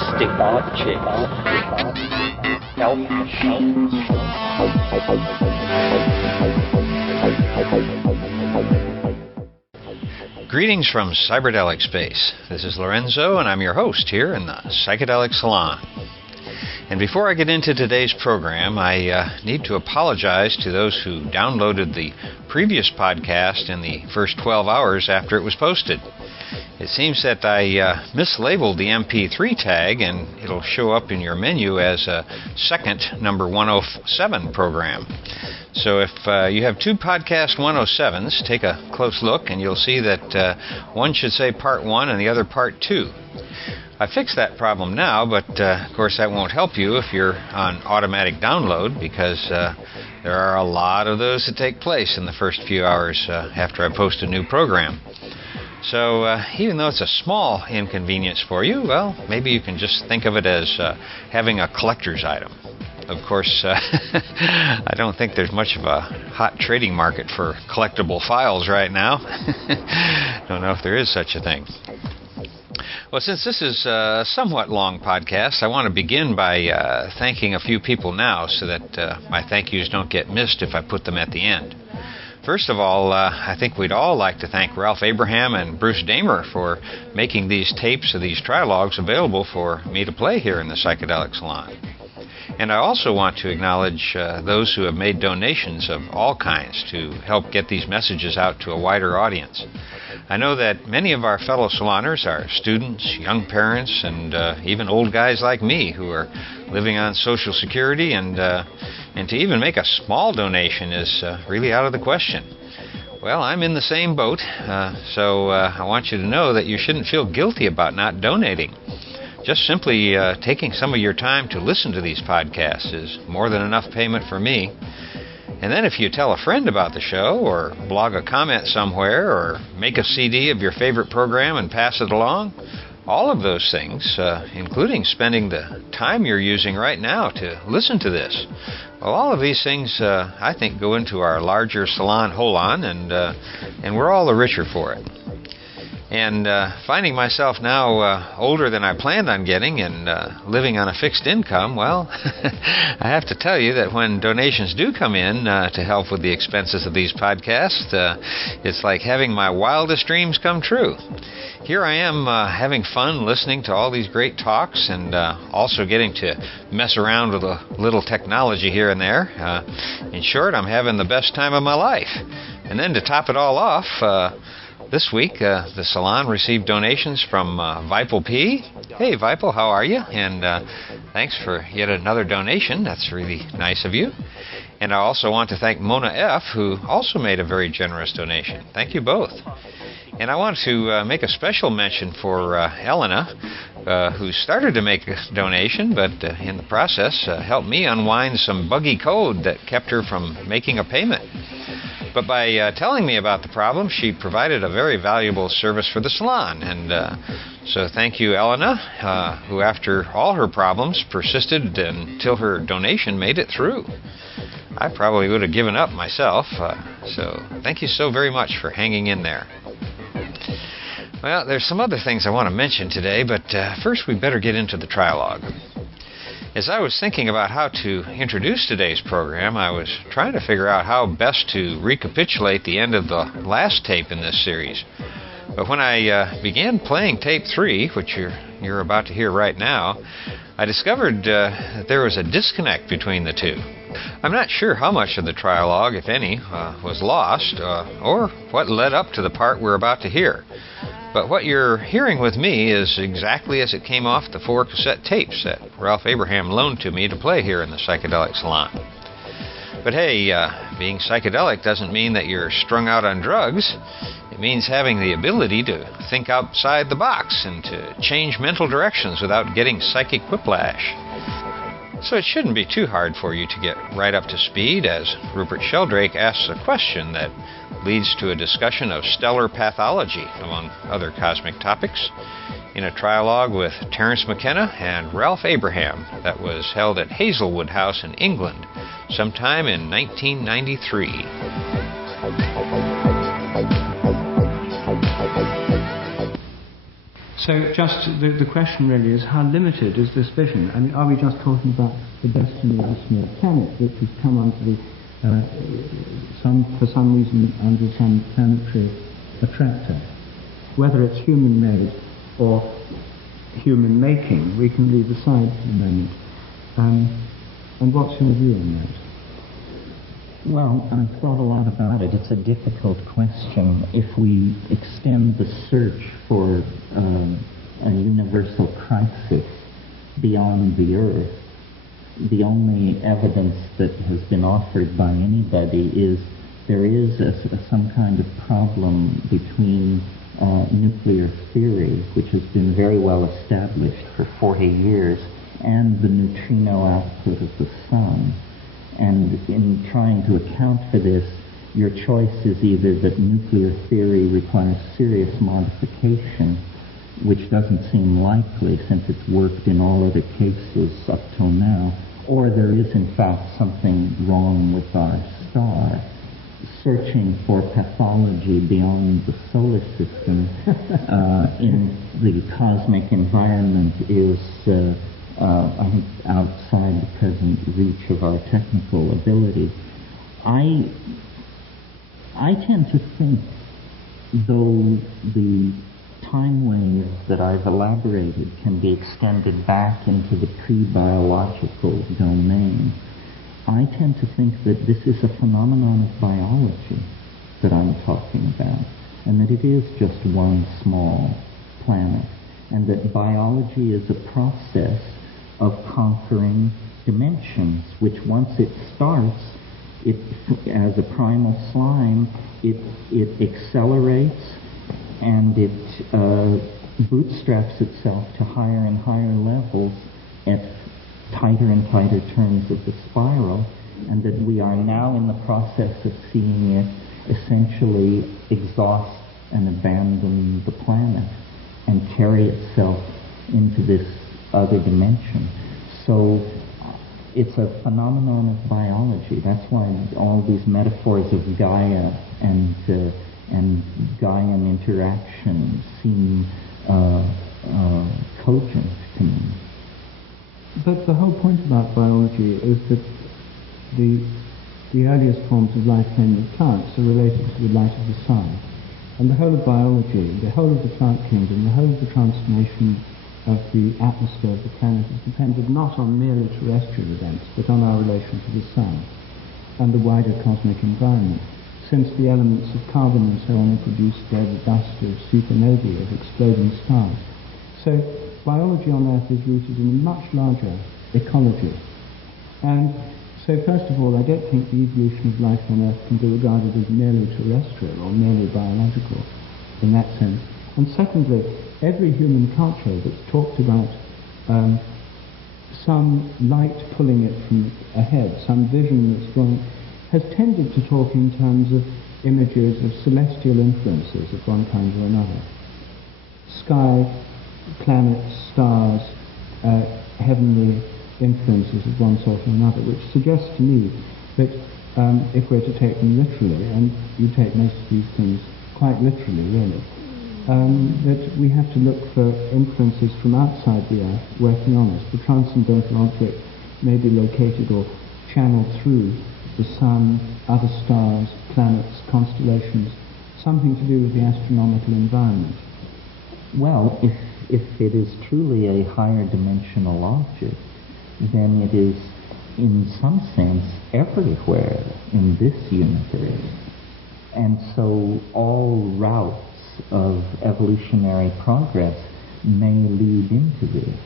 stick object, help machine. Greetings from Cyberdelic Space. This is Lorenzo, and I'm your host here in the Psychedelic Salon. And before I get into today's program, I need to apologize to those who downloaded the previous podcast in the first 12 hours after it was posted. It seems that I mislabeled the MP3 tag, and it'll show up in your menu as a second number 107 program. So if you have two podcast 107s, take a close look, and you'll see that one should say Part 1 and the other Part 2. I fixed that problem now, but of course that won't help you if you're on automatic download, because there are a lot of those that take place in the first few hours after I post a new program. So even though it's a small inconvenience for you, well, maybe you can just think of it as having a collector's item. Of course, I don't think there's much of a hot trading market for collectible files right now. Don't know if there is such a thing. Well, since this is a somewhat long podcast, I want to begin by thanking a few people now so that my thank yous don't get missed if I put them at the end. First of all, I think we'd all like to thank Ralph Abraham and Bruce Damer for making these tapes of these trialogues available for me to play here in the Psychedelic Salon. And I also want to acknowledge those who have made donations of all kinds to help get these messages out to a wider audience. I know that many of our fellow saloners are students, young parents, and even old guys like me who are living on Social Security, and to even make a small donation is really out of the question. Well, I'm in the same boat, so I want you to know that you shouldn't feel guilty about not donating. Just simply taking some of your time to listen to these podcasts is more than enough payment for me. And then if you tell a friend about the show, or blog a comment somewhere, or make a CD of your favorite program and pass it along, all of those things, including spending the time you're using right now to listen to this, well, all of these things, I think, go into our larger salon hold-on, and we're all the richer for it. And finding myself now older than I planned on getting and living on a fixed income, well, I have to tell you that when donations do come in to help with the expenses of these podcasts, it's like having my wildest dreams come true. Here I am having fun listening to all these great talks, and also getting to mess around with a little technology here and there. In short, I'm having the best time of my life. And then to top it all off, this week, the salon received donations from Vipel P. Hey, Vipel, how are you? And thanks for yet another donation. That's really nice of you. And I also want to thank Mona F., who also made a very generous donation. Thank you both. And I want to make a special mention for Elena, who started to make a donation, but in the process helped me unwind some buggy code that kept her from making a payment. But by telling me about the problem, she provided a very valuable service for the salon. And so thank you, Elena, who after all her problems persisted until her donation made it through. I probably would have given up myself. So thank you so very much for hanging in there. Well, there's some other things I want to mention today, but first we better get into the Trialogue. As I was thinking about how to introduce today's program, I was trying to figure out how best to recapitulate the end of the last tape in this series. But when I began playing tape 3, which you're about to hear right now, I discovered that there was a disconnect between the two. I'm not sure how much of the Trialogue, if any, was lost, or what led up to the part we're about to hear. But what you're hearing with me is exactly as it came off the 4 cassette tapes that Ralph Abraham loaned to me to play here in the Psychedelic Salon. But hey, being psychedelic doesn't mean that you're strung out on drugs. It means having the ability to think outside the box and to change mental directions without getting psychic whiplash. So it shouldn't be too hard for you to get right up to speed as Rupert Sheldrake asks a question that leads to a discussion of stellar pathology, among other cosmic topics, in a trialogue with Terence McKenna and Ralph Abraham that was held at Hazelwood House in England sometime in 1993. So just the question really is, how limited is this vision? I mean, are we just talking about the destiny of a small planet which has come under the, for some reason, under some planetary attractor? Whether it's human-made or human-making, we can leave aside for the moment. And what's your view on that? Well, I've thought a lot about it. It's a difficult question. If we extend the search for a universal crisis beyond the Earth, the only evidence that has been offered by anybody is there is some kind of problem between nuclear theory, which has been very well established for 40 years, and the neutrino output of the sun. And in trying to account for this, your choice is either that nuclear theory requires serious modification, which doesn't seem likely since it's worked in all other cases up till now, or there is in fact something wrong with our star. Searching for pathology beyond the solar system in the cosmic environment is I think outside the present reach of our technical ability. I tend to think, though the time wave that I've elaborated can be extended back into the pre-biological domain, I tend to think that this is a phenomenon of biology that I'm talking about, and that it is just one small planet, and that biology is a process of conquering dimensions, which once it starts, it, as a primal slime, it accelerates and it bootstraps itself to higher and higher levels at tighter and tighter turns of the spiral, and that we are now in the process of seeing it essentially exhaust and abandon the planet and carry itself into this other dimension. So it's a phenomenon of biology. That's why all these metaphors of Gaia and Gaian interaction seem cogent to me. But the whole point about biology is that the earliest forms of life came with plants are related to the light of the sun. And the whole of biology, the whole of the plant kingdom, the whole of the transformation of the atmosphere of the planet is dependent not on merely terrestrial events, but on our relation to the sun and the wider cosmic environment, since the elements of carbon and so on are produced by the dust of supernovae, of exploding stars. So biology on Earth is rooted in a much larger ecology. And so first of all, I don't think the evolution of life on Earth can be regarded as merely terrestrial or merely biological in that sense. And secondly, every human culture that's talked about some light pulling it from ahead, some vision that's going, has tended to talk in terms of images of celestial influences of one kind or another. Sky, planets, stars, heavenly influences of one sort or another, which suggests to me that if we're to take them literally, and you take most of these things quite literally really, that we have to look for influences from outside the Earth working on us. The transcendental object may be located or channeled through the sun, other stars, planets, constellations, something to do with the astronomical environment. Well, if it is truly a higher dimensional object, then it is in some sense everywhere in this universe. And so all routes of evolutionary progress may lead into this.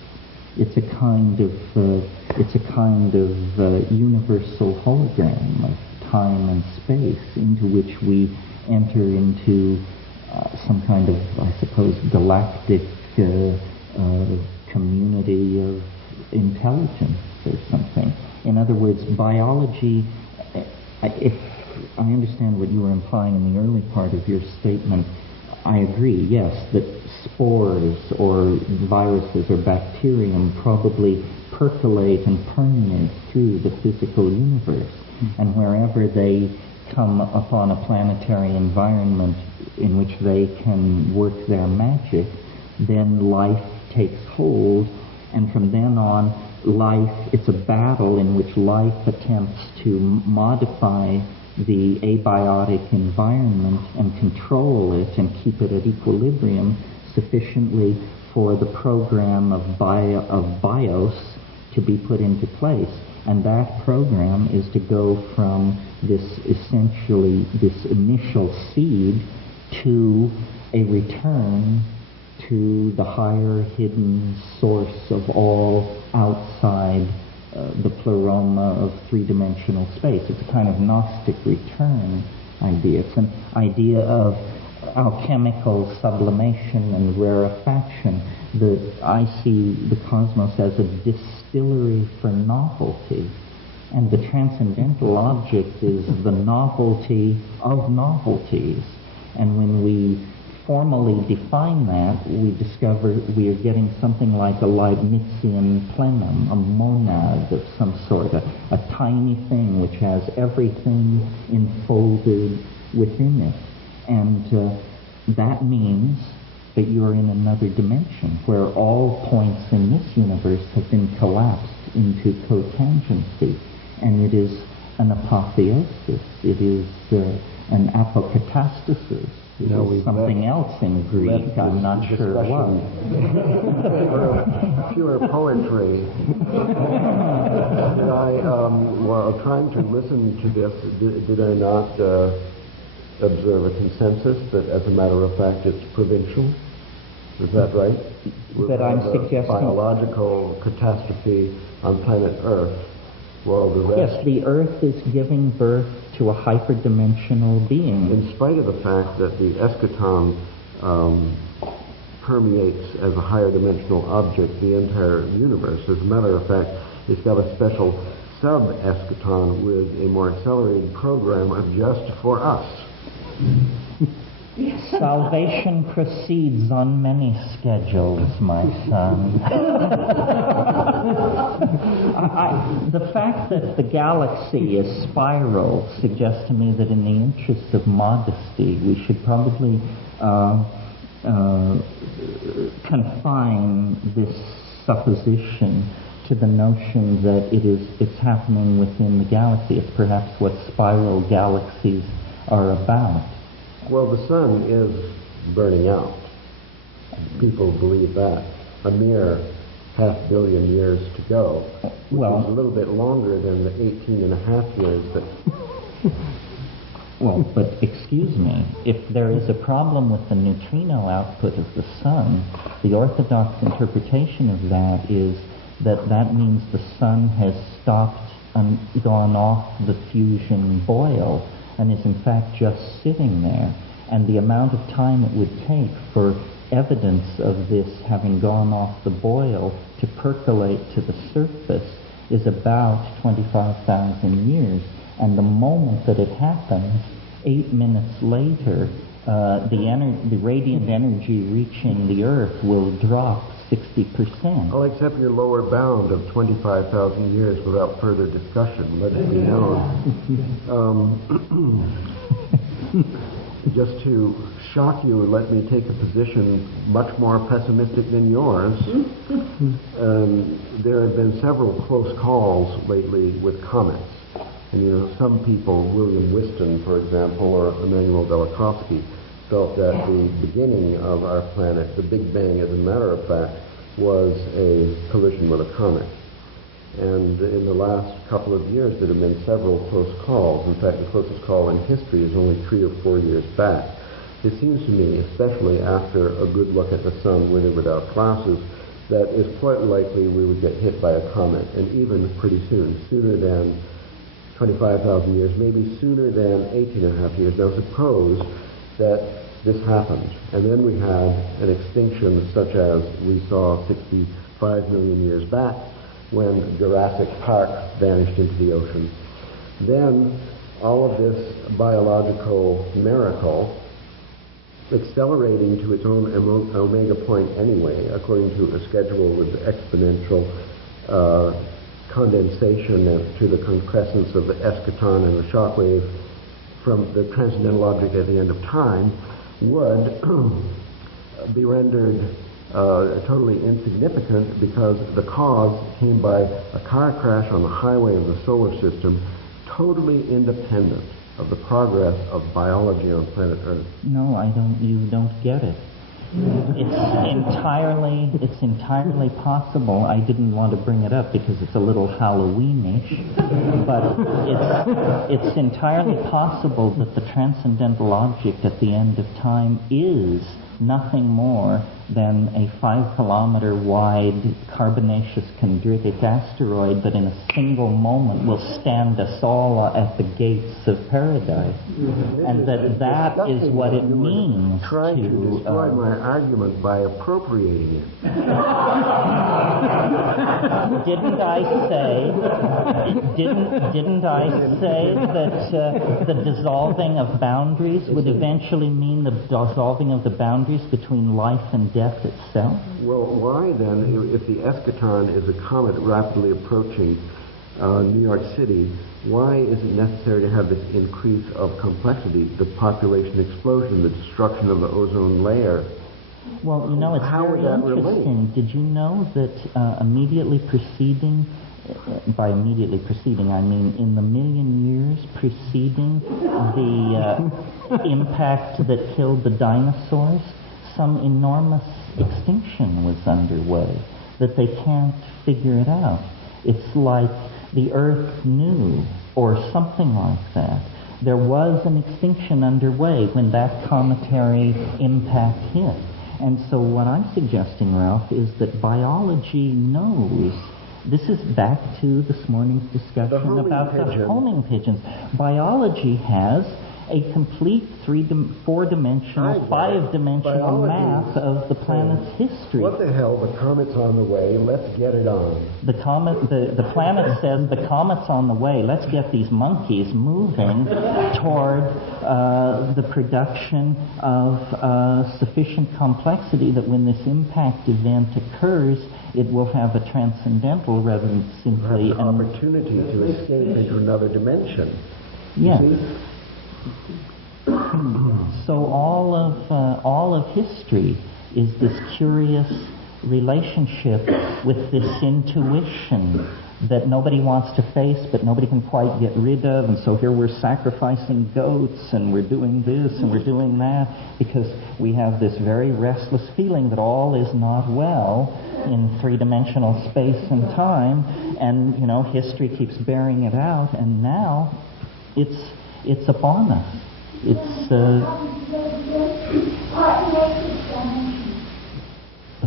It's a kind of universal hologram of time and space into which we enter into some kind of, I suppose, galactic community of intelligence or something. In other words, biology, if I understand what you were implying in the early part of your statement, I agree, yes, that spores or viruses or bacterium probably percolate and permeate through the physical universe. And wherever they come upon a planetary environment in which they can work their magic, then life takes hold, and from then on, it's a battle in which life attempts to modify the abiotic environment and control it and keep it at equilibrium sufficiently for the program of bios to be put into place. And that program is to go from this initial seed to a return to the higher hidden source of all outside the pleroma of three-dimensional space. It's a kind of Gnostic return idea. It's an idea of alchemical sublimation and rarefaction. I see the cosmos as a distillery for novelty, and the transcendental object is the novelty of novelties. And when we formally define that, we discover we are getting something like a Leibnizian plenum, a monad of some sort, a tiny thing which has everything enfolded within it. And that means that you're in another dimension where all points in this universe have been collapsed into co-tangency. And it is an apotheosis. It is an apokatastasis. Something else in Greek, I'm not sure what. Pure poetry. Did I, while trying to listen to this, did I not observe a consensus that, as a matter of fact, it's provincial? Is that right? That I'm suggesting biological catastrophe on planet Earth. Well, the rest. Yes, the Earth is giving birth to a hyperdimensional being. In spite of the fact that the eschaton permeates as a higher dimensional object the entire universe. As a matter of fact, it's got a special sub-eschaton with a more accelerated program of just for us. Salvation proceeds on many schedules, my son. The fact that the galaxy is spiral suggests to me that in the interest of modesty, we should probably confine this supposition to the notion that it's happening within the galaxy. It's perhaps what spiral galaxies are about. Well, the sun is burning out. People believe that. A mere 500 million years to go, which is a little bit longer than the 18.5 years that... Well, but excuse me, if there is a problem with the neutrino output of the sun, the orthodox interpretation of that is that means the sun has stopped and gone off the fusion boil, and is in fact just sitting there. And the amount of time it would take for evidence of this having gone off the boil to percolate to the surface is about 25,000 years. And the moment that it happens, 8 minutes later, the radiant energy reaching the Earth will drop 60%. I'll accept your lower bound of 25,000 years without further discussion. Let it be known. Just to shock you, let me take a position much more pessimistic than yours. There have been several close calls lately with comets. And some people, William Whiston, for example, or Emmanuel Velikovsky, felt that the beginning of our planet, the Big Bang, as a matter of fact, was a collision with a comet. And in the last couple of years, there have been several close calls. In fact, the closest call in history is only 3 or 4 years back. It seems to me, especially after a good look at the sun with or without glasses, that it's quite likely we would get hit by a comet, and even pretty soon, sooner than 25,000 years, maybe sooner than 18.5 years. Now suppose that this happened, and then we had an extinction such as we saw 65 million years back when Jurassic Park vanished into the ocean. Then all of this biological miracle, accelerating to its own omega point anyway, according to a schedule with exponential condensation to the concrescence of the eschaton and the shock wave from the transcendental object at the end of time, would be rendered totally insignificant because the cause came by a car crash on the highway of the solar system, totally independent of the progress of biology on planet Earth. No, you don't get it. It's entirely possible. I didn't want to bring it up because it's a little Halloweenish, but it's entirely possible that the transcendental object at the end of time is nothing more than a 5-kilometer wide carbonaceous chondritic asteroid that in a single moment will stand us all at the gates of paradise. And that is what it means trying to destroy my argument by appropriating it. Didn't I say that the dissolving of boundaries would eventually mean the dissolving of the boundaries between life and death itself? Well, why then, if the eschaton is a comet rapidly approaching New York City, why is it necessary to have this increase of complexity, the population explosion, the destruction of the ozone layer? Well, you know, it's very interesting. Did you know that immediately preceding, by immediately preceding, I mean in the million years preceding the impact that killed the dinosaurs, some enormous extinction was underway, that they can't figure it out. It's like the Earth knew, or something like that. There was an extinction underway when that cometary impact hit. And so what I'm suggesting, Ralph, is that biology knows. This is back to this morning's discussion about the homing pigeons. Biology has a complete 4-dimensional, 5-dimensional map of the planet's history. What the hell? The comet's on the way. Let's get it on. The planet says the comet's on the way. Let's get these monkeys moving toward the production of sufficient complexity that when this impact event occurs, it will have a transcendental rather than simply an opportunity to escape into another dimension. Yes. So all of history is this curious relationship with this intuition that nobody wants to face, but nobody can quite get rid of. And so here we're sacrificing goats, and we're doing this, and we're doing that, because we have this very restless feeling that all is not well in 3-dimensional space and time. And, you know, history keeps bearing it out, and now it's upon us. It's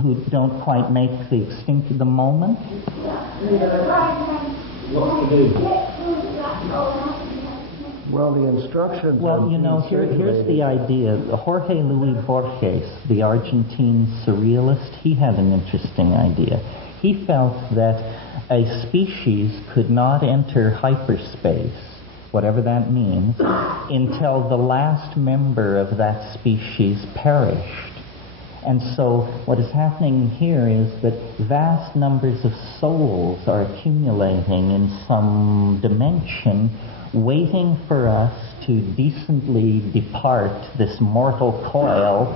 who don't quite make the extinct the moment. Well, the instructions. Well, you know, here's the idea. Jorge Luis Borges, the Argentine surrealist, he had an interesting idea. He felt that a species could not enter hyperspace, whatever that means, until the last member of that species perished. And so what is happening here is that vast numbers of souls are accumulating in some dimension, waiting for us to decently depart this mortal coil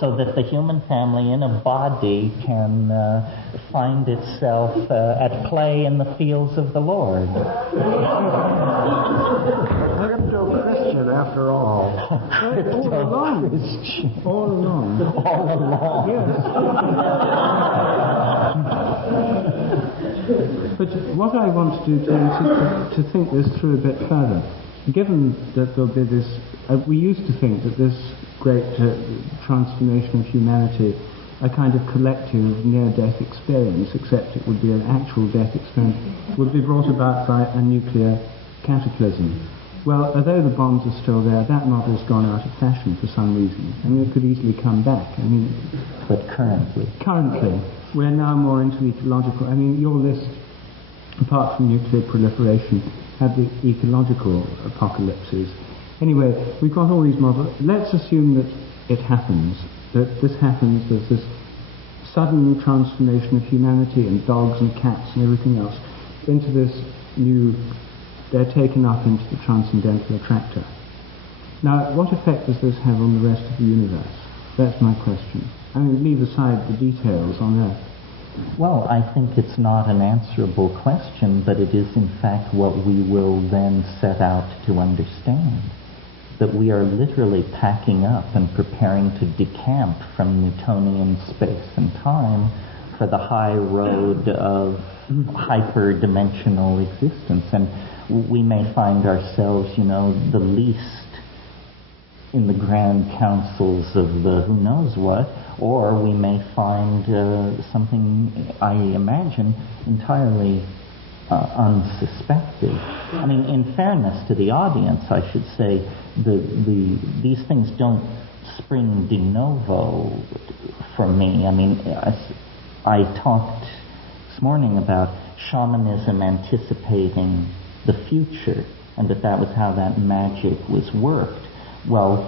so that the human family in a body can find itself at play in the fields of the Lord. Crypto-Christian, after all. Crypto-Christian. All along. All along. Yes. But what I want to do, James, is to think this through a bit further. Given that there'll be this, we used to think that this great transformation of humanity, a kind of collective near-death experience, except it would be an actual death experience, would be brought about by a nuclear cataclysm. Well, although the bombs are still there, that model's gone out of fashion for some reason. I mean, it could easily come back. I mean, but currently, we're now more into ecological. I mean, your list, apart from nuclear proliferation, had the ecological apocalypses. Anyway, we've got all these models. Let's assume that it happens, that this happens, there's this sudden transformation of humanity and dogs and cats and everything else into this new, they're taken up into the transcendental attractor. Now, what effect does this have on the rest of the universe? That's my question. I mean, leave aside the details on Earth. Well, I think it's not an answerable question, but it is in fact what we will then set out to understand. That we are literally packing up and preparing to decamp from Newtonian space and time for the high road of hyperdimensional existence. And we may find ourselves, the least in the grand councils of the who knows what, or we may find something, I imagine, entirely unsuspected. I mean, in fairness to the audience, I should say, these things don't spring de novo for me. I mean, I talked this morning about shamanism anticipating the future, and that was how that magic was worked. Well,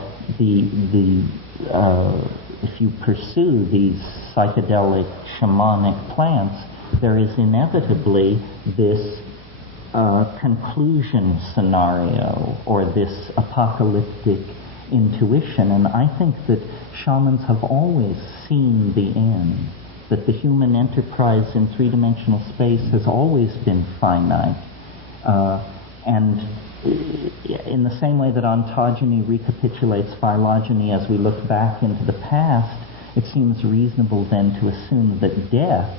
if you pursue these psychedelic shamanic plants, there is inevitably this conclusion scenario or this apocalyptic intuition. And I think that shamans have always seen the end, that the human enterprise in three-dimensional space has always been finite. And in the same way that ontogeny recapitulates phylogeny as we look back into the past, it seems reasonable then to assume that death,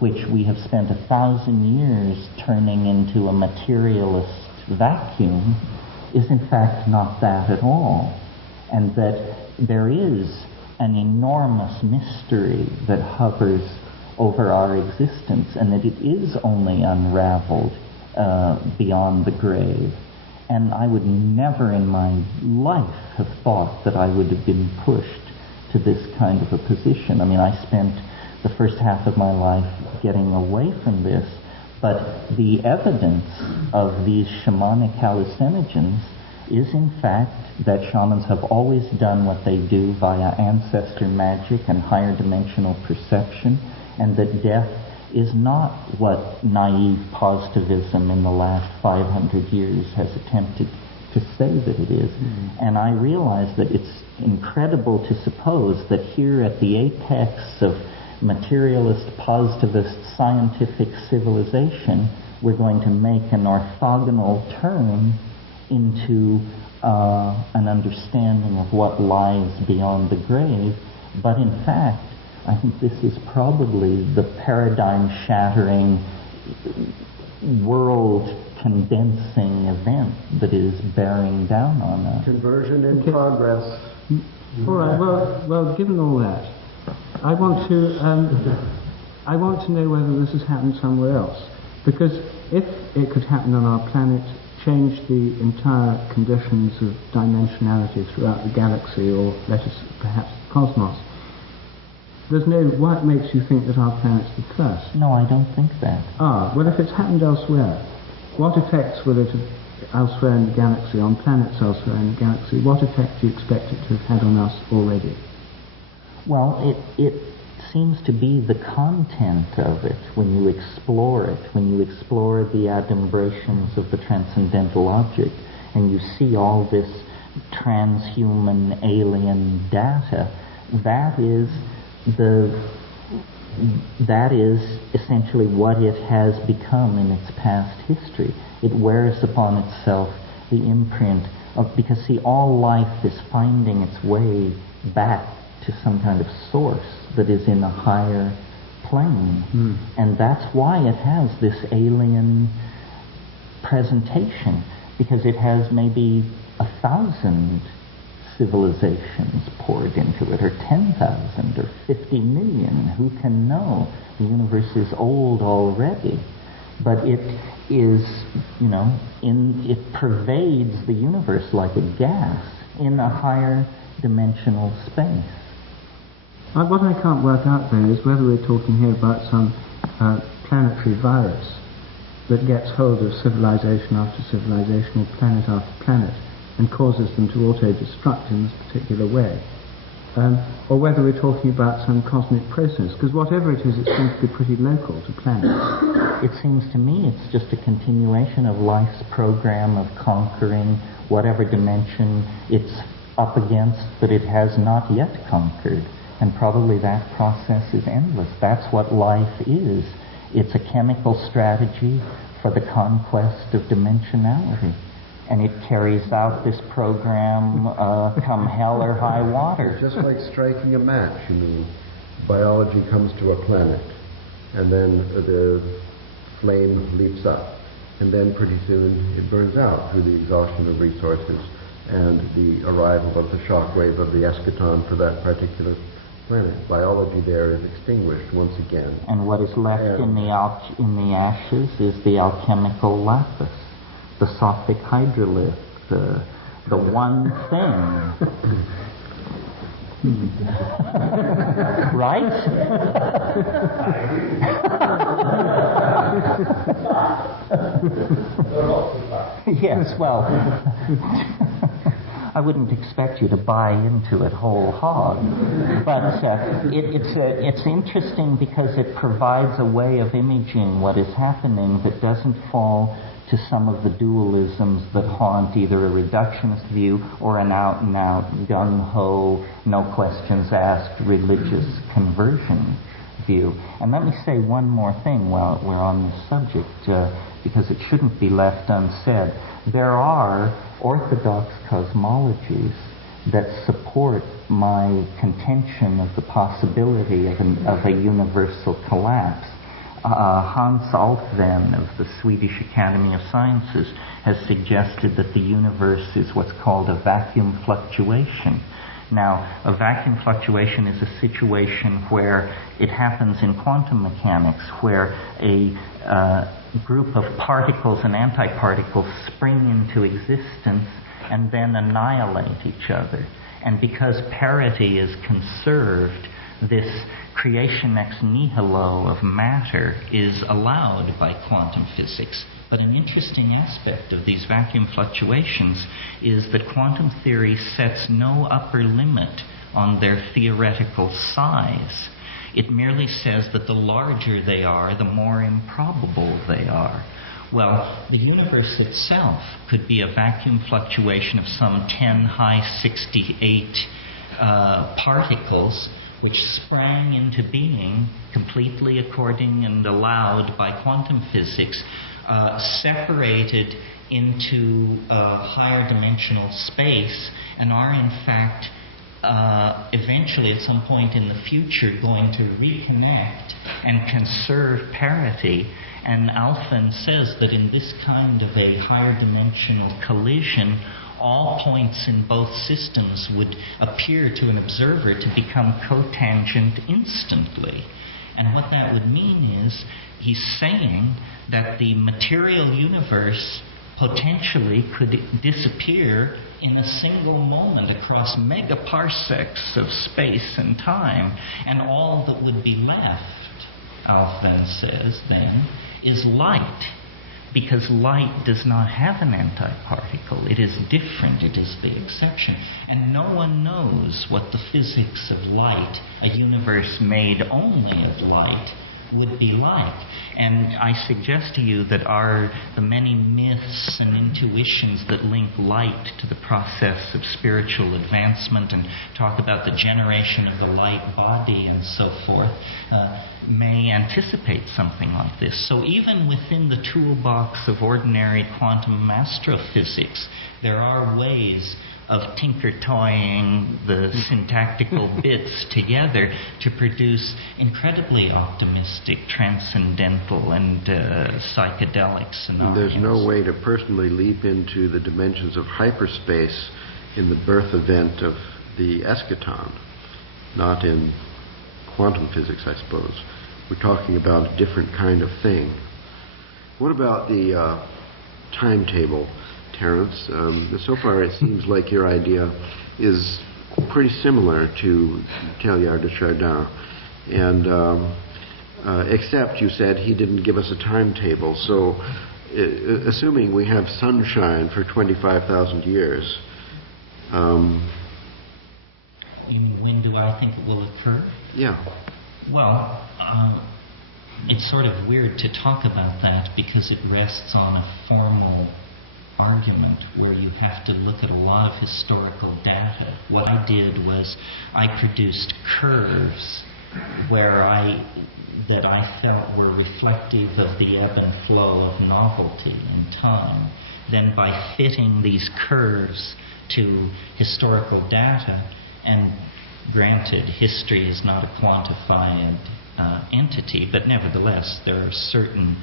which we have spent 1,000 years turning into a materialist vacuum, is in fact not that at all, and that there is an enormous mystery that hovers over our existence, and that it is only unraveled beyond the grave. And I would never in my life have thought that I would have been pushed to this kind of a position. I mean, I spent the first half of my life getting away from this, but the evidence of these shamanic hallucinogens is in fact that shamans have always done what they do via ancestor magic and higher dimensional perception, and that death is not what naive positivism in the last 500 years has attempted to say that it is. And I realize that it's incredible to suppose that here at the apex of materialist, positivist, scientific civilization, we're going to make an orthogonal turn into an understanding of what lies beyond the grave. But in fact, I think this is probably the paradigm-shattering, world-condensing event that is bearing down on us. Conversion in progress. All right. Well, given all that, I want to know whether this has happened somewhere else. Because if it could happen on our planet, change the entire conditions of dimensionality throughout the galaxy, or let us perhaps the cosmos, what makes you think that our planet's the first? No, I don't think that. Well, if it's happened elsewhere, what effects will it have elsewhere in the galaxy, on planets elsewhere in the galaxy? What effect do you expect it to have had on us already? Well, it seems to be the content of it when you explore it, when you explore the adumbrations of the transcendental object, and you see all this transhuman alien data. That is essentially what it has become in its past history. It wears upon itself the imprint of, because see, all life is finding its way back to some kind of source that is in a higher plane. And that's why it has this alien presentation, because it has maybe 1,000 civilizations poured into it, or 10,000, or 50 million. Who can know? The universe is old already. But it is, it pervades the universe like a gas in a higher dimensional space. What I can't work out then is whether we're talking here about some planetary virus that gets hold of civilization after civilization, or planet after planet, and causes them to auto-destruct in this particular way. Or whether we're talking about some cosmic process, because whatever it is, it seems to be pretty local to planets. It seems to me it's just a continuation of life's program of conquering whatever dimension it's up against that it has not yet conquered. And probably that process is endless. That's what life is. It's a chemical strategy for the conquest of dimensionality. And it carries out this program come hell or high water. Just like striking a match, you mean. Biology comes to a planet, and then the flame leaps up. And then pretty soon it burns out through the exhaustion of resources and the arrival of the shock wave of the eschaton for that particular planet. Biology there is extinguished once again. And what is left in the ashes is the alchemical lapis, the Sophic hydrolith, the one thing. Right? Yes, well, I wouldn't expect you to buy into it whole hog, but it's interesting because it provides a way of imaging what is happening that doesn't fall to some of the dualisms that haunt either a reductionist view or an out-and-out gung-ho, no questions asked religious conversion view. And let me say one more thing while we're on this subject, because it shouldn't be left unsaid. There are orthodox cosmologies that support my contention of the possibility of a universal collapse. Hans Alfvén of the Swedish Academy of Sciences has suggested that the universe is what's called a vacuum fluctuation. Now, a vacuum fluctuation is a situation where it happens in quantum mechanics, where a group of particles and antiparticles spring into existence and then annihilate each other. And because parity is conserved, this creation ex nihilo of matter is allowed by quantum physics. But an interesting aspect of these vacuum fluctuations is that quantum theory sets no upper limit on their theoretical size. It merely says that the larger they are, the more improbable they are. Well, the universe itself could be a vacuum fluctuation of some 10 high 68 particles, which sprang into being completely according and allowed by quantum physics, separated into higher dimensional space, and are in fact eventually at some point in the future going to reconnect and conserve parity. And Alfvén says that in this kind of a higher dimensional collision, all points in both systems would appear to an observer to become cotangent instantly. And what that would mean is, he's saying that the material universe potentially could disappear in a single moment across megaparsecs of space and time, and all that would be left, Alfvén says then, is light. Because light does not have an antiparticle. It is different. It is the exception. And no one knows what the physics of light, a universe made only of light, would be like. And I suggest to you that the many myths and intuitions that link light to the process of spiritual advancement and talk about the generation of the light body and so forth may anticipate something like this. So even within the toolbox of ordinary quantum astrophysics, there are ways of tinker-toying the syntactical bits together to produce incredibly optimistic, transcendental, and psychedelic scenarios. There's no way to personally leap into the dimensions of hyperspace in the birth event of the eschaton, not in quantum physics, I suppose. We're talking about a different kind of thing. What about the timetable, Terence? So far it seems like your idea is pretty similar to Teilhard de Chardin, and except you said he didn't give us a timetable. So assuming we have sunshine for 25,000 years, when do I think it will occur? Yeah. Well, it's sort of weird to talk about that because it rests on a formal argument where you have to look at a lot of historical data. What I did was I produced curves that I felt were reflective of the ebb and flow of novelty in time. Then by fitting these curves to historical data, and granted, history is not a quantified entity, but nevertheless, there are certain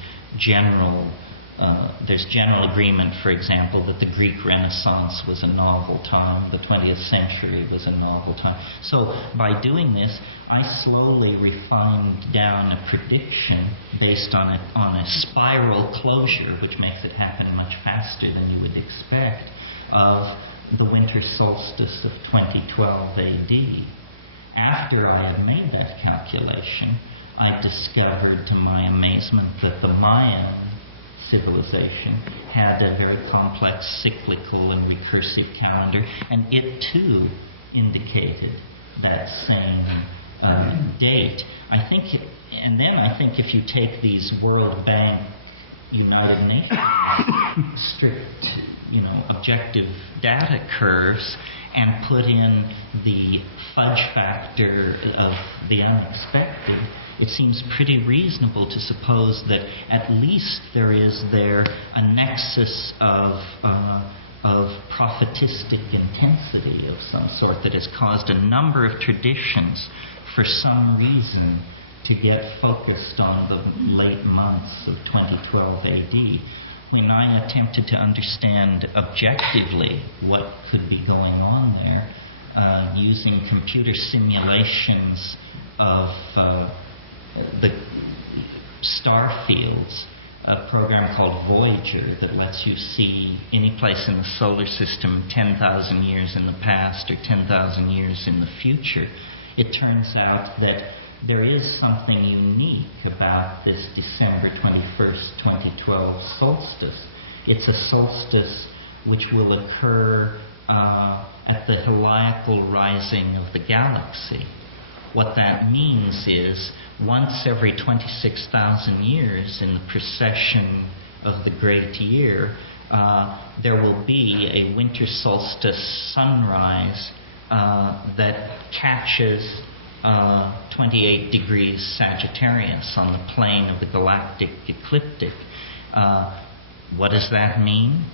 there's general agreement, for example, that the Greek Renaissance was a novel time, the 20th century was a novel time. So by doing this, I slowly refined down a prediction based on a spiral closure, which makes it happen much faster than you would expect, of the winter solstice of 2012 AD. After I had made that calculation, I discovered to my amazement that the Mayan civilization had a very complex cyclical and recursive calendar, and it too indicated that same date. I think if you take these World Bank, United Nations strict, objective data curves and put in the fudge factor of the unexpected, it seems pretty reasonable to suppose that at least there is a nexus of prophetistic intensity of some sort that has caused a number of traditions for some reason to get focused on the late months of 2012 AD. When I attempted to understand objectively what could be going on there, using computer simulations of the star fields, a program called Voyager that lets you see any place in the solar system 10,000 years in the past or 10,000 years in the future, it turns out that there is something unique about this December 21st, 2012 solstice. It's a solstice which will occur at the heliacal rising of the galaxy. What that means is once every 26,000 years in the precession of the great year, there will be a winter solstice sunrise that catches 28 degrees Sagittarius on the plane of the galactic ecliptic. What does that mean?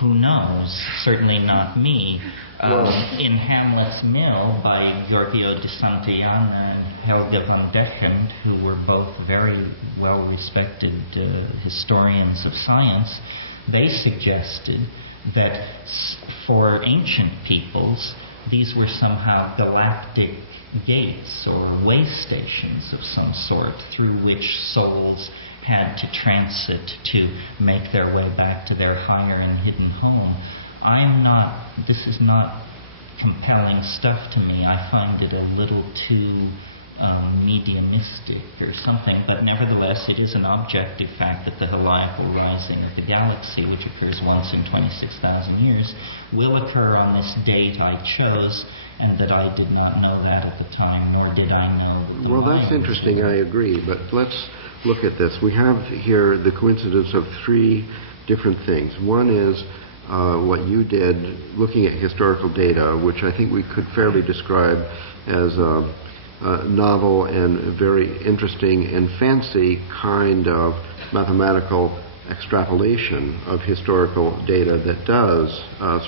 Who knows? Certainly not me. In Hamlet's Mill by Giorgio de Santillana and Helga von Dechen, who were both very well-respected historians of science, they suggested that for ancient peoples, these were somehow galactic gates or way stations of some sort through which souls had to transit to make their way back to their higher and hidden home. This is not compelling stuff to me. I find it a little too mediumistic or something, but nevertheless it is an objective fact that the heliacal rising of the galaxy, which occurs once in 26,000 years, will occur on this date I chose, and that I did not know that at the time, nor did I know. Well, that's interesting, I agree, but let's look at this. We have here the coincidence of three different things. One is what you did looking at historical data, which I think we could fairly describe as novel and very interesting and fancy kind of mathematical extrapolation of historical data that does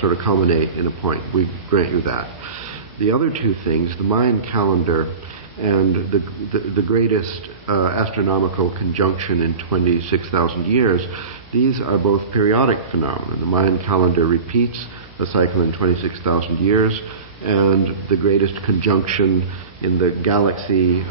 sort of culminate in a point. We grant you that. The other two things, the Mayan calendar and the greatest astronomical conjunction in 26,000 years, these are both periodic phenomena. The Mayan calendar repeats a cycle in 26,000 years, and the greatest conjunction in the galaxy,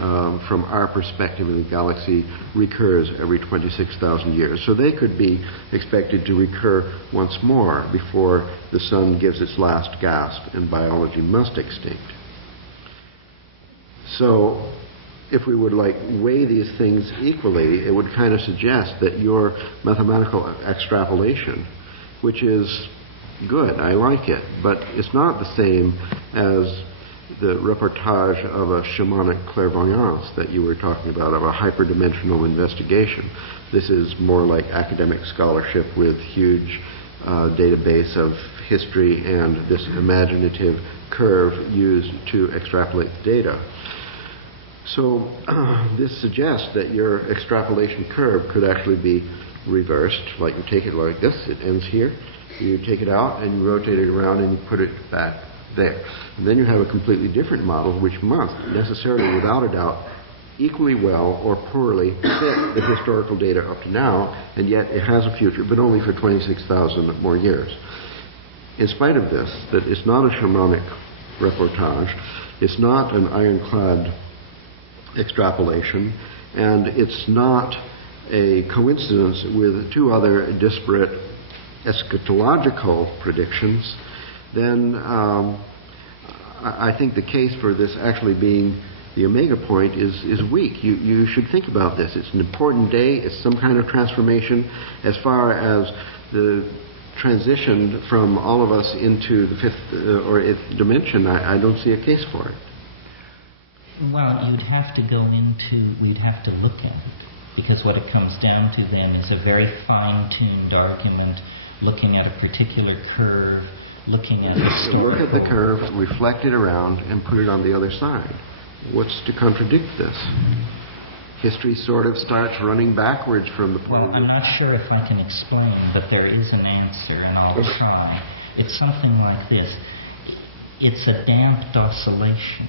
from our perspective in the galaxy, recurs every 26,000 years. So they could be expected to recur once more before the sun gives its last gasp and biology must extinct. So if we would weigh these things equally, it would kind of suggest that your mathematical extrapolation, which is good, I like it, but it's not the same as the reportage of a shamanic clairvoyance that you were talking about, of a hyperdimensional investigation. This is more like academic scholarship with huge database of history and this imaginative curve used to extrapolate the data. So this suggests that your extrapolation curve could actually be reversed, like you take it like this, it ends here, you take it out and you rotate it around and you put it back there. And then you have a completely different model which must necessarily, without a doubt, equally well or poorly fit the historical data up to now, and yet it has a future, but only for 26,000 more years. In spite of this, that it's not a shamanic reportage, it's not an ironclad extrapolation, and it's not a coincidence with two other disparate eschatological predictions, then I think the case for this actually being the omega point is weak. You should think about this. It's an important day. It's some kind of transformation. As far as the transition from all of us into the fifth or eighth dimension, I don't see a case for it. Well, we'd have to look at it, because what it comes down to then is a very fine-tuned argument, looking at a particular curve, looking at historical... Look at the curve, reflect it around, and put it on the other side. What's to contradict this? History sort of starts running backwards from the point of view. I'm not sure if I can explain, but there is an answer, and I'll try. It's something like this. It's a damped oscillation.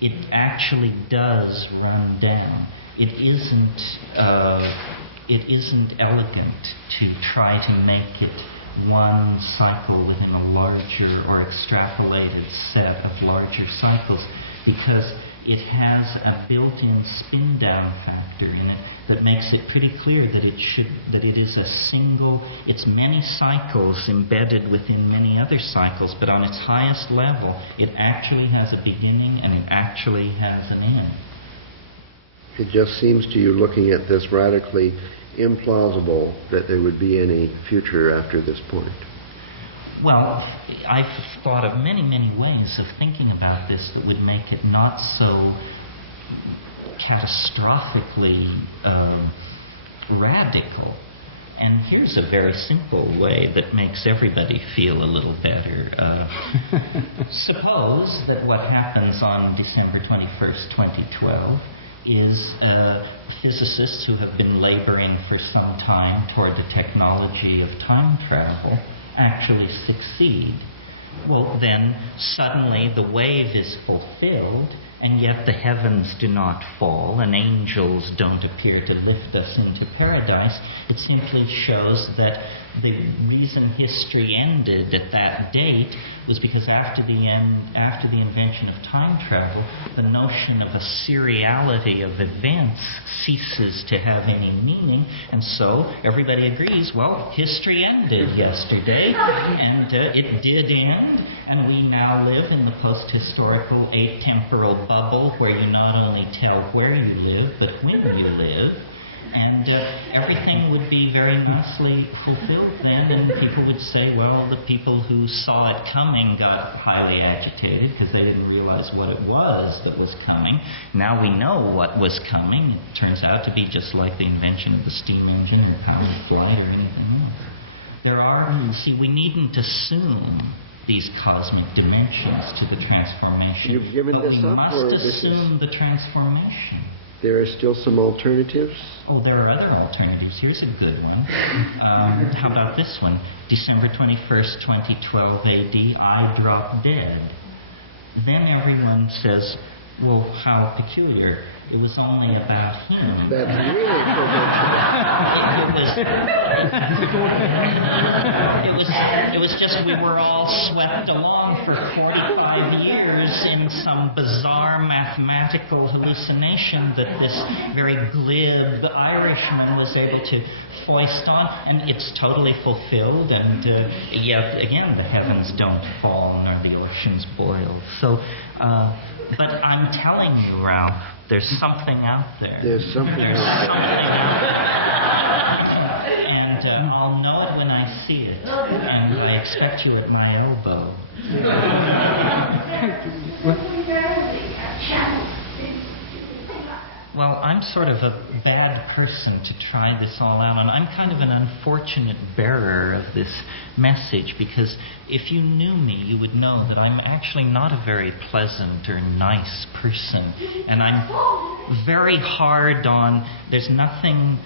It actually does run down. It isn't elegant to try to make it one cycle within a larger or extrapolated set of larger cycles, because it has a built-in spin-down factor in it that makes it pretty clear that it is a single, it's many cycles embedded within many other cycles, but on its highest level, it actually has a beginning and it actually has an end. It just seems to you, looking at this, radically implausible that there would be any future after this point. Well, I've thought of many, many ways of thinking about this that would make it not so catastrophically radical. And here's a very simple way that makes everybody feel a little better. Suppose that what happens on December 21st, 2012, is physicists who have been laboring for some time toward the technology of time travel actually succeed. Well, then suddenly the wave is fulfilled, and yet the heavens do not fall, and angels don't appear to lift us into paradise. It simply shows that the reason history ended at that date was because after the invention of time travel, the notion of a seriality of events ceases to have any meaning, and so everybody agrees, well, history ended yesterday, and it did end, and we now live in the post-historical atemporal bubble where you not only tell where you live, but when you live. And everything would be very nicely fulfilled then, and people would say, well, the people who saw it coming got highly agitated because they didn't realize what it was that was coming. Now we know what was coming. It turns out to be just like the invention of the steam engine or powered flight or anything else. We needn't assume these cosmic dimensions to the transformation. You've given this up, or we must assume the transformation. There are still some alternatives? Oh, there are other alternatives. Here's a good one. How about this one? December 21st, 2012 AD, I drop dead. Then everyone says, well, how peculiar. It was only about him. That's really It was just we were all swept along for 45 years in some bizarre mathematical hallucination that this very glib Irishman was able to foist on, and it's totally fulfilled, and yet again the heavens don't fall nor the oceans boil. So, but I'm telling you, Ralph, there's something out there. There's something out there. And I'll know it when I see it. And I expect you at my elbow. Well, I'm sort of a bad person to try this all out on. I'm kind of an unfortunate bearer of this message, because if you knew me, you would know that I'm actually not a very pleasant or nice person. And I'm very hard on, there's nothing,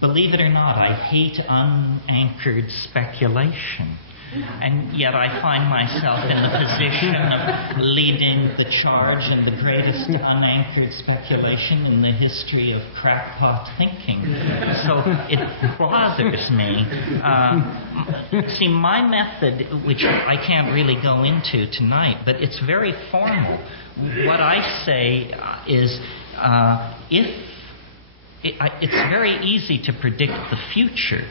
believe it or not, I hate unanchored speculation. And yet I find myself in the position of leading the charge in the greatest unanchored speculation in the history of crackpot thinking. So it bothers me. See, my method, which I can't really go into tonight, but it's very formal. What I say is, it's very easy to predict the future,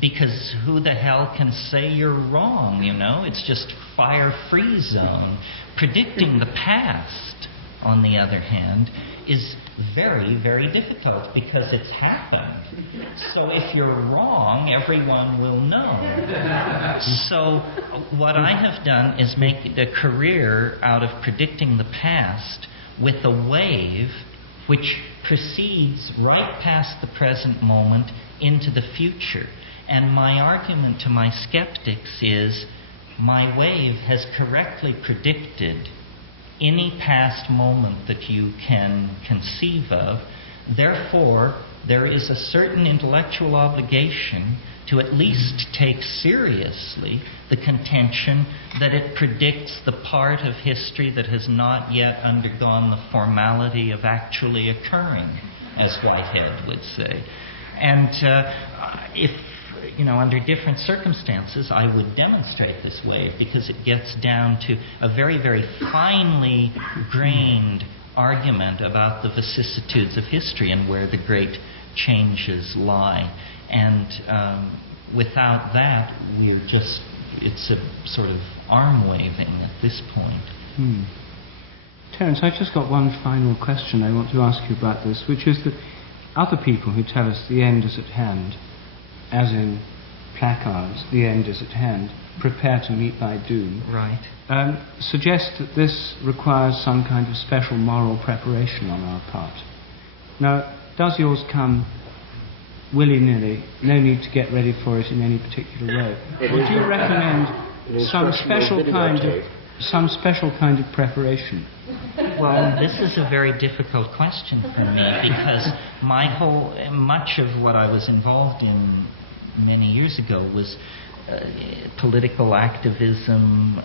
because who the hell can say you're wrong, you know? It's just fire-free zone. Predicting the past, on the other hand, is very, very difficult because it's happened. So if you're wrong, everyone will know. So what I have done is make a career out of predicting the past with a wave which proceeds right past the present moment into the future. And my argument to my skeptics is, my wave has correctly predicted any past moment that you can conceive of. Therefore, there is a certain intellectual obligation to at least take seriously the contention that it predicts the part of history that has not yet undergone the formality of actually occurring, as Whitehead would say. And if, under different circumstances, I would demonstrate this wave, because it gets down to a very, very finely grained argument about the vicissitudes of history and where the great changes lie. And without that, it's a sort of arm waving at this point. Terence, I've just got one final question I want to ask you about this, which is that other people who tell us the end is at hand, as in placards, the end is at hand, prepare to meet thy doom, right, suggest that this requires some kind of special moral preparation on our part. Now, does yours come willy-nilly, no need to get ready for it in any particular way? Or do you recommend some special kind of preparation? Well, this is a very difficult question for me, because much of what I was involved in many years ago was political activism,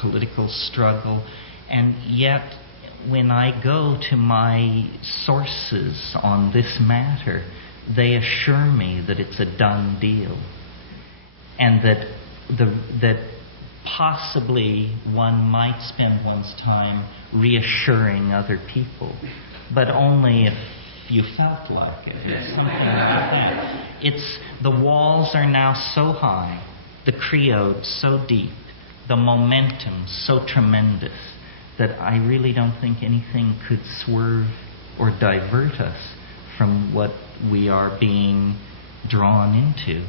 political struggle, and yet when I go to my sources on this matter, they assure me that it's a done deal, and that possibly one might spend one's time reassuring other people, but only if you felt like it. It's something like that. The walls are now so high, the creode so deep, the momentum so tremendous, that I really don't think anything could swerve or divert us from what we are being drawn into.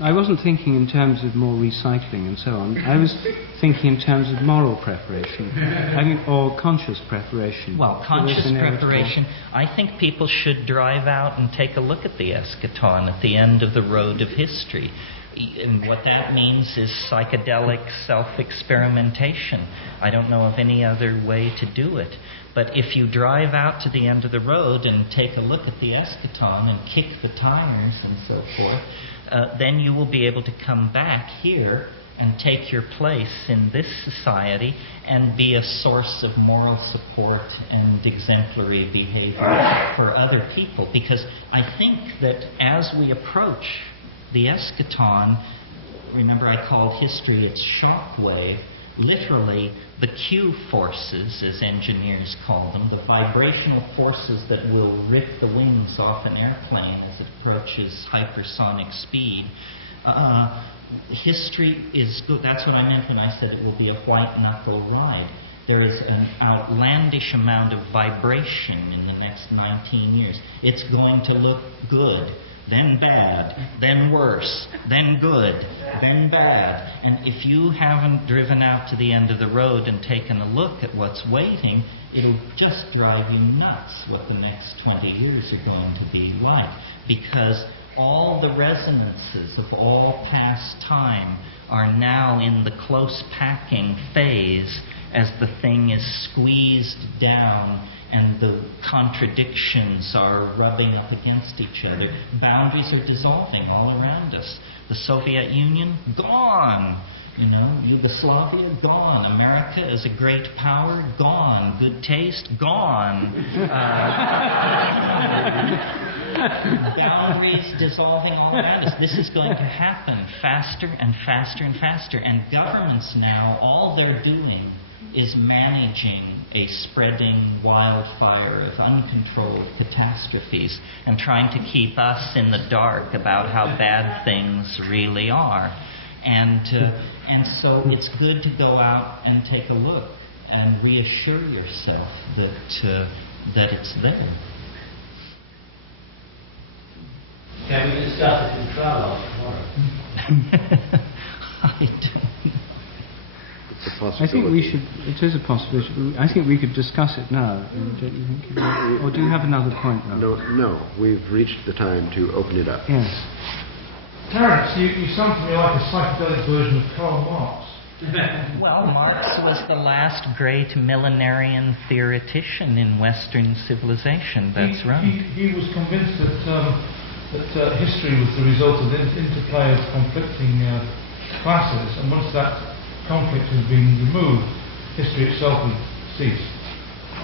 I wasn't thinking in terms of more recycling and so on. I was thinking in terms of moral preparation, or conscious preparation. Well, conscious preparation, I think people should drive out and take a look at the eschaton at the end of the road of history. And what that means is psychedelic self-experimentation. I don't know of any other way to do it. But if you drive out to the end of the road and take a look at the eschaton and kick the tires and so forth, then you will be able to come back here and take your place in this society and be a source of moral support and exemplary behavior for other people. Because I think that as we approach the eschaton, remember I called history its shockwave, literally the Q forces, as engineers call them, the vibrational forces that will rip the wings off an airplane as it approaches hypersonic speed. History is good. That's what I meant when I said it will be a white-knuckle ride. There is an outlandish amount of vibration in the next 19 years. It's going to look good. then bad, then worse, then good, then bad. And if you haven't driven out to the end of the road and taken a look at what's waiting, it'll just drive you nuts what the next 20 years are going to be like. Because all the resonances of all past time are now in the close packing phase as the thing is squeezed down and the contradictions are rubbing up against each other. Boundaries are dissolving all around us. The Soviet Union, gone. Yugoslavia, gone. America is a great power, gone. Good taste, gone. Boundaries dissolving all around us. This is going to happen faster and faster and faster. And governments now, all they're doing is managing a spreading wildfire of uncontrolled catastrophes and trying to keep us in the dark about how bad things really are. And so it's good to go out and take a look and reassure yourself that it's there. Can we discuss it in Trialogue tomorrow? I don't. It's a possibility. I think we should. It is a possibility. I think we could discuss it now. Don't you think? Or do you have another point now? No. We've reached the time to open it up. Yes. Terence, you sound to me like a psychedelic version of Karl Marx. Well, Marx was the last great millenarian theoretician in Western civilization. That's right. He was convinced that history was the result of the interplay of conflicting classes, and once that conflict has been removed, history itself would cease.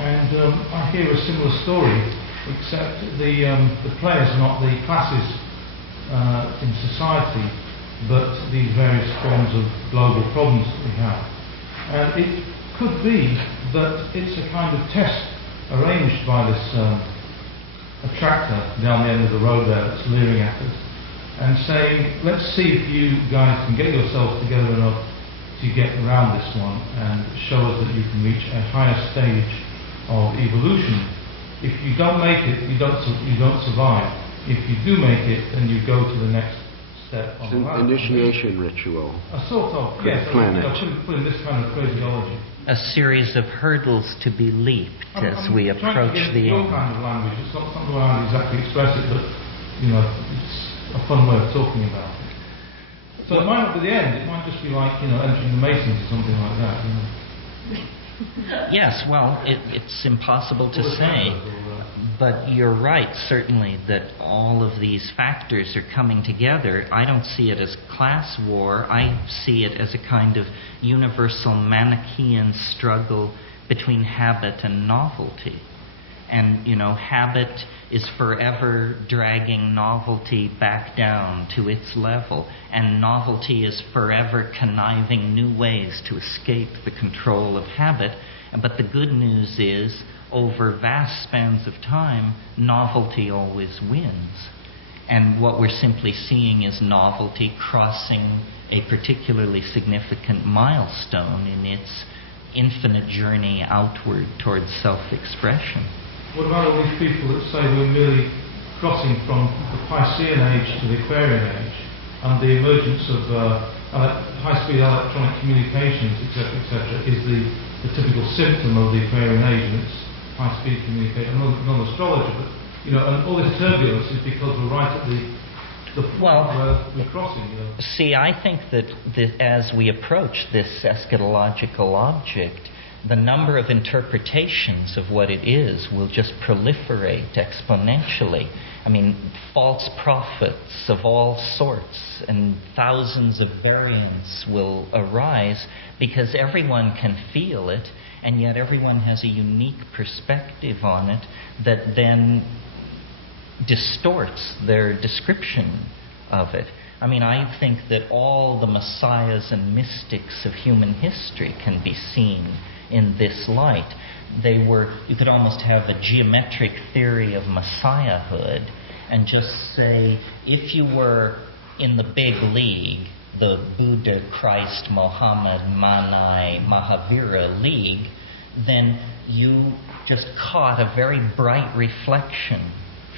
And I hear a similar story, except the players are not the classes in society, but these various forms of global problems that we have. And it could be that it's a kind of test arranged by this attractor down the end of the road there that's leering at us and saying, let's see if you guys can get yourselves together enough to get around this one and show us that you can reach a higher stage of evolution. If you don't make it, you don't survive. If you do make it, then you go to the next step on the ladder. Initiation ritual. A sort of, yes. Put in this kind of phraseology. A series of hurdles to be leaped as we approach the your end. kind of language. It's not the way I exactly express it, but it's a fun way of talking about it. So it might not be the end. It might just be like entering the Masons or something like that. Yes, well, it's impossible to say. But you're right, certainly, that all of these factors are coming together. I don't see it as class war. I see it as a kind of universal Manichaean struggle between habit and novelty. And, habit is forever dragging novelty back down to its level. And novelty is forever conniving new ways to escape the control of habit. But the good news is, over vast spans of time, novelty always wins. And what we're simply seeing is novelty crossing a particularly significant milestone in its infinite journey outward towards self-expression. What about all these people that say we're merely crossing from the Piscean age to the Aquarian age, and the emergence of high-speed electronic communications, etc., is the typical symptom of the Aquarian age, and it's high-speed communication. I'm not an astrologer, but and all this turbulence is because we're right at the point where we're crossing. See, I think that as we approach this eschatological object, the number of interpretations of what it is will just proliferate exponentially. I mean, false prophets of all sorts and thousands of variants will arise because everyone can feel it, and yet everyone has a unique perspective on it that then distorts their description of it. I mean, I think that all the messiahs and mystics of human history can be seen in this light. You could almost have a geometric theory of messiahhood and just say, if you were in the big league, the Buddha, Christ, Mohammed, Manai, Mahavira league, then you just caught a very bright reflection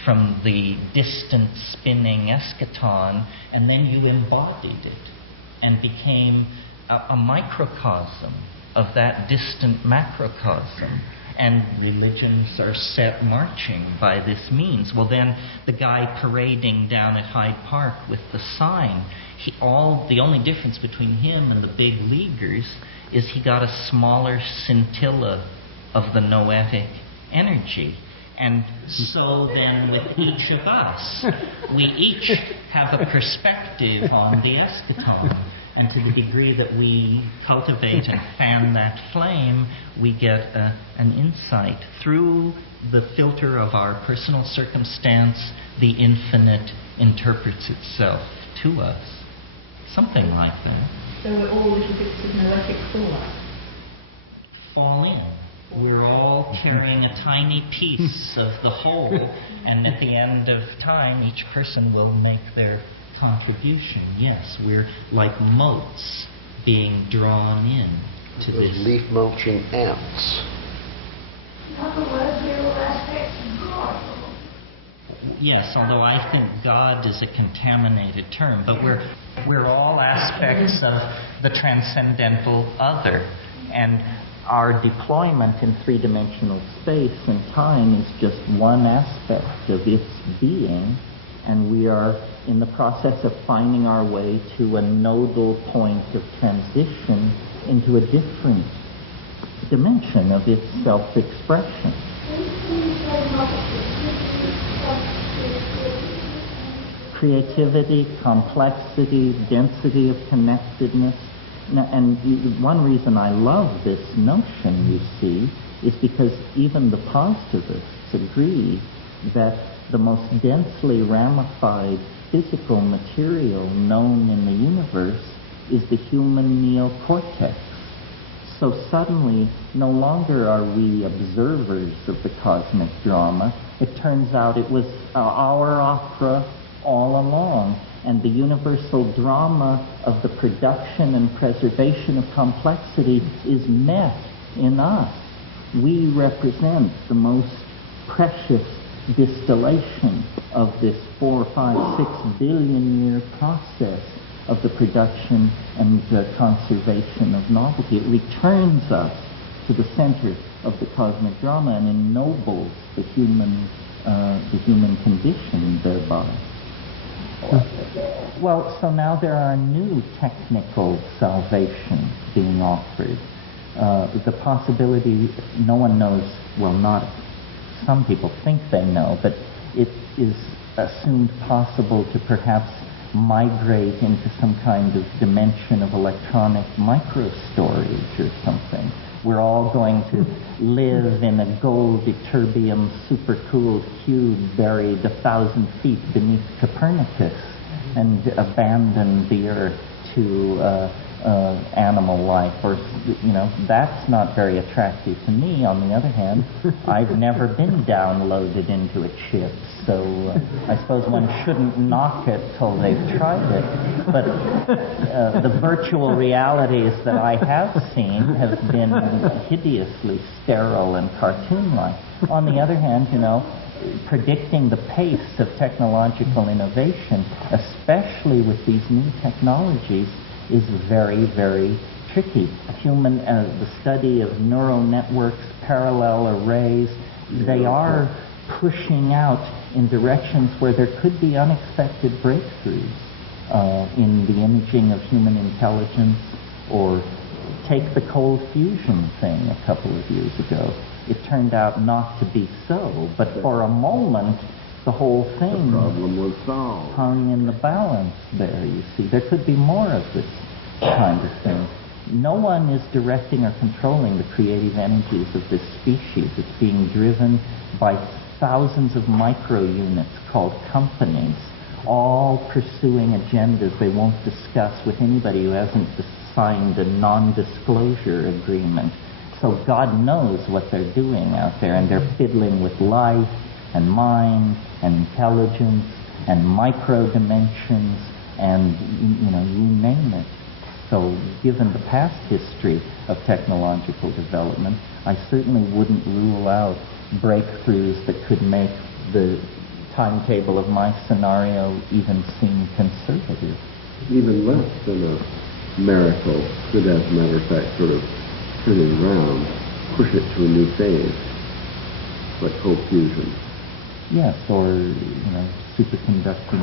from the distant spinning eschaton, and then you embodied it and became a microcosm of that distant macrocosm. And religions are set marching by this means. Well, then the guy parading down at Hyde Park with the sign, the only difference between him and the big leaguers is he got a smaller scintilla of the noetic energy. And so then with each of us, we each have a perspective on the eschaton. And to the degree that we cultivate and fan that flame, we get an insight. Through the filter of our personal circumstance, the infinite interprets itself to us. Something like that. So we're all little bits of noetic fallout. Fall in. We're all carrying a tiny piece of the whole, and at the end of time, each person will make their contribution. Yes, we're like motes being drawn in to those this. leaf mulching ants. In other words, we're all aspects of God. Yes, although I think God is a contaminated term, but we're all aspects of the transcendental other, and our deployment in three-dimensional space and time is just one aspect of its being, and we are in the process of finding our way to a nodal point of transition into a different dimension of its self-expression. Creativity, complexity, density of connectedness. And one reason I love this notion, you see, is because even the positivists agree that the most densely ramified physical material known in the universe is the human neocortex. So suddenly, no longer are we observers of the cosmic drama. It turns out it was our opera all along, and the universal drama of the production and preservation of complexity is met in us. We represent the most precious distillation of this 4, 5, 6 billion year process of the production and conservation of novelty. It returns us to the center of the cosmic drama and ennobles the human condition thereby. Well, so now there are new technical salvations being offered. The possibility, no one knows, well, not some people think they know, but it is assumed possible to perhaps migrate into some kind of dimension of electronic microstorage or something. We're all going to live in a gold ytterbium supercooled cube buried 1,000 feet beneath Copernicus and abandon the Earth to animal life, or that's not very attractive to me. On the other hand, I've never been downloaded into a chip, so I suppose one shouldn't knock it till they've tried it. But the virtual realities that I have seen have been hideously sterile and cartoon-like. On the other hand, predicting the pace of technological innovation, especially with these new technologies, is very, very tricky. The study of neural networks, parallel arrays, they are pushing out in directions where there could be unexpected breakthroughs in the imaging of human intelligence. Or take the cold fusion thing a couple of years ago. It turned out not to be so, but for a moment, the whole thing problem was solved. Hung in the balance there, you see. There could be more of this kind of thing. No one is directing or controlling the creative energies of this species. It's being driven by thousands of micro units called companies, all pursuing agendas they won't discuss with anybody who hasn't signed a non-disclosure agreement. So God knows what they're doing out there, and they're fiddling with life and mind and intelligence and micro dimensions and you name it. So given the past history of technological development, I certainly wouldn't rule out breakthroughs that could make the timetable of my scenario even seem conservative. Even less than a miracle could, as a matter of fact, sort of turn it around, push it to a new phase, like cold fusion. Yes, or superconducting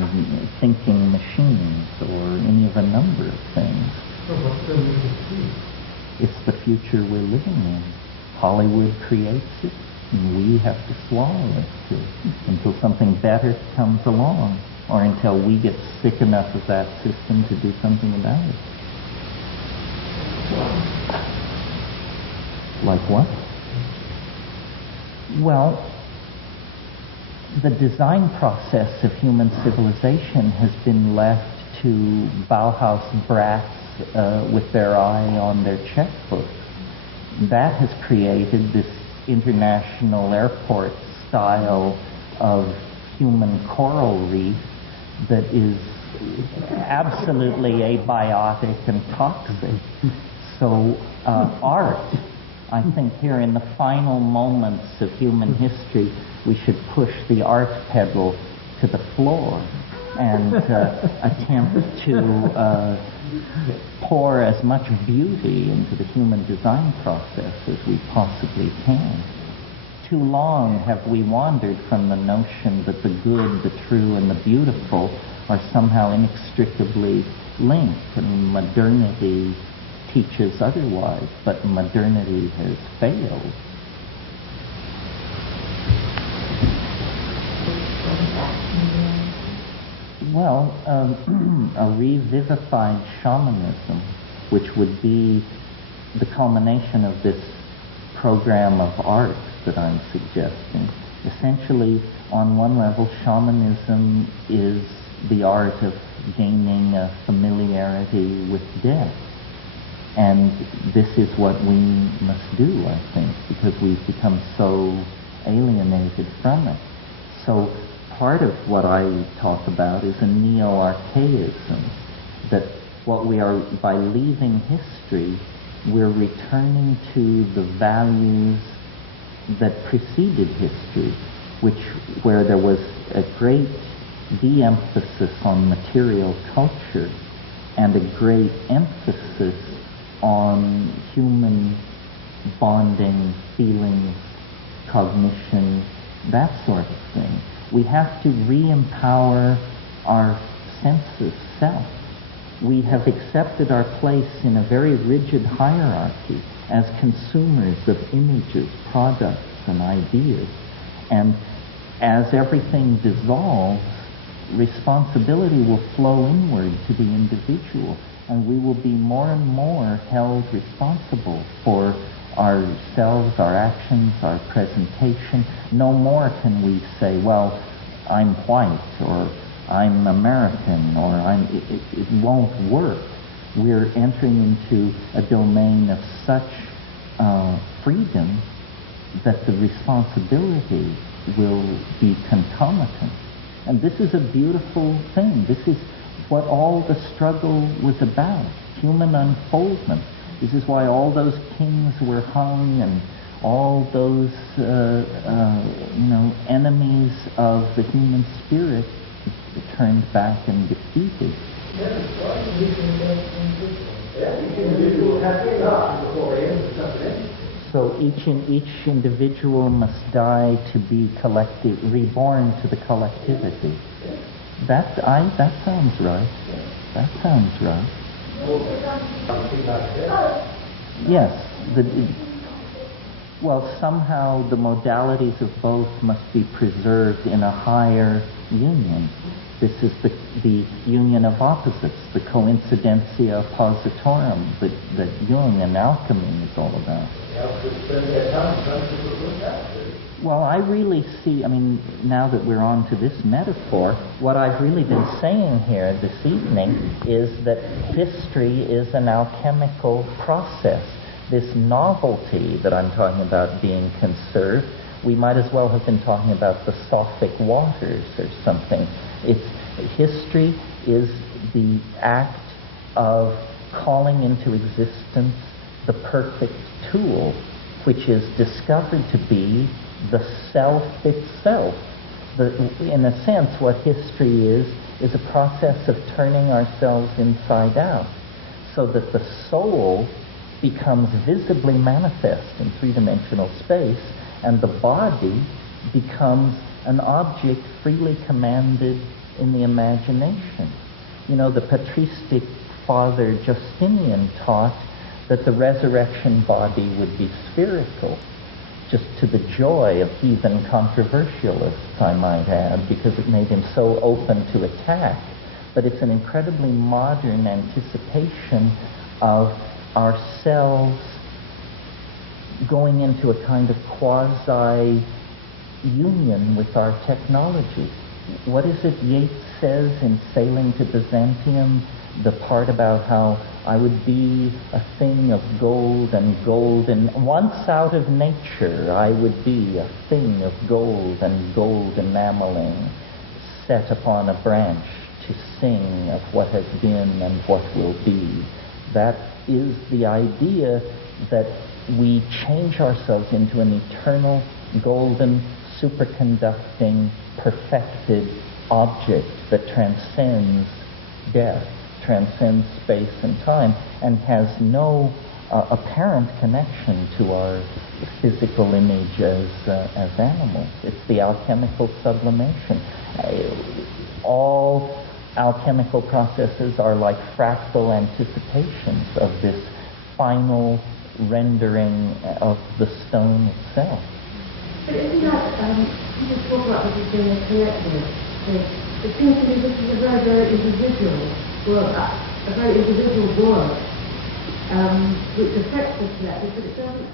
thinking machines, or any of a number of things. So what's the future? It's the future we're living in. Hollywood creates it, and we have to swallow it until something better comes along, or until we get sick enough of that system to do something about it. Like what? Well, the design process of human civilization has been left to Bauhaus brats with their eye on their checkbooks. That has created this international airport style of human coral reef that is absolutely abiotic and toxic. So art, I think here in the final moments of human history, we should push the art pedal to the floor and attempt to pour as much beauty into the human design process as we possibly can. Too long have we wandered from the notion that the good, the true, and the beautiful are somehow inextricably linked. I mean, modernity teaches otherwise, but modernity has failed. Well, a revivified shamanism, which would be the culmination of this program of art that I'm suggesting. Essentially, on one level, shamanism is the art of gaining a familiarity with death. And this is what we must do, I think, because we've become so alienated from it. So part of what I talk about is a neo-archaism, that what we are, by leaving history, we're returning to the values that preceded history, where there was a great de-emphasis on material culture and a great emphasis on human bonding, feelings, cognition, that sort of thing. We have to re-empower our sense of self. We have accepted our place in a very rigid hierarchy as consumers of images, products, and ideas. And as everything dissolves, responsibility will flow inward to the individual, and we will be more and more held responsible for ourselves, our actions, our presentation. No more can we say, well, I'm white, or I'm American, or it won't work. We're entering into a domain of such freedom that the responsibility will be concomitant. And this is a beautiful thing. This is what all the struggle was about, human unfoldment. This is why all those kings were hung and all those enemies of the human spirit turned back and defeated. So each individual must die to be reborn to the collectivity. That sounds right. That sounds right. Yes. Well, somehow the modalities of both must be preserved in a higher union. This is the union of opposites, the coincidentia oppositorum that Jung and alchemy is all about. Well, I really see, now that we're on to this metaphor, what I've really been saying here this evening is that history is an alchemical process. This novelty that I'm talking about being conserved, we might as well have been talking about the Sophic waters or something. History is the act of calling into existence the perfect tool, which is discovered to be the self itself. in a sense, what history is a process of turning ourselves inside out, so that the soul becomes visibly manifest in three-dimensional space, and the body becomes an object freely commanded in the imagination. You know, the patristic father Justinian taught that the resurrection body would be spherical, just to the joy of heathen controversialists, I might add, because it made him so open to attack. But it's an incredibly modern anticipation of ourselves going into a kind of quasi-union with our technology. What is it Yeats says in Sailing to Byzantium? The part about how I would be a thing of gold and golden. Once out of nature, I would be a thing of gold and gold enameling, set upon a branch to sing of what has been and what will be. That is the idea that we change ourselves into an eternal, golden, superconducting, perfected object that transcends death, transcends space and time, and has no apparent connection to our physical image as animals. It's the alchemical sublimation. All alchemical processes are like fractal anticipations of this final rendering of the stone itself. But isn't that, you just talk about this as being a collective. It seems to me this is a very, very individual work, a very individual work, which affects the collective, but it doesn't,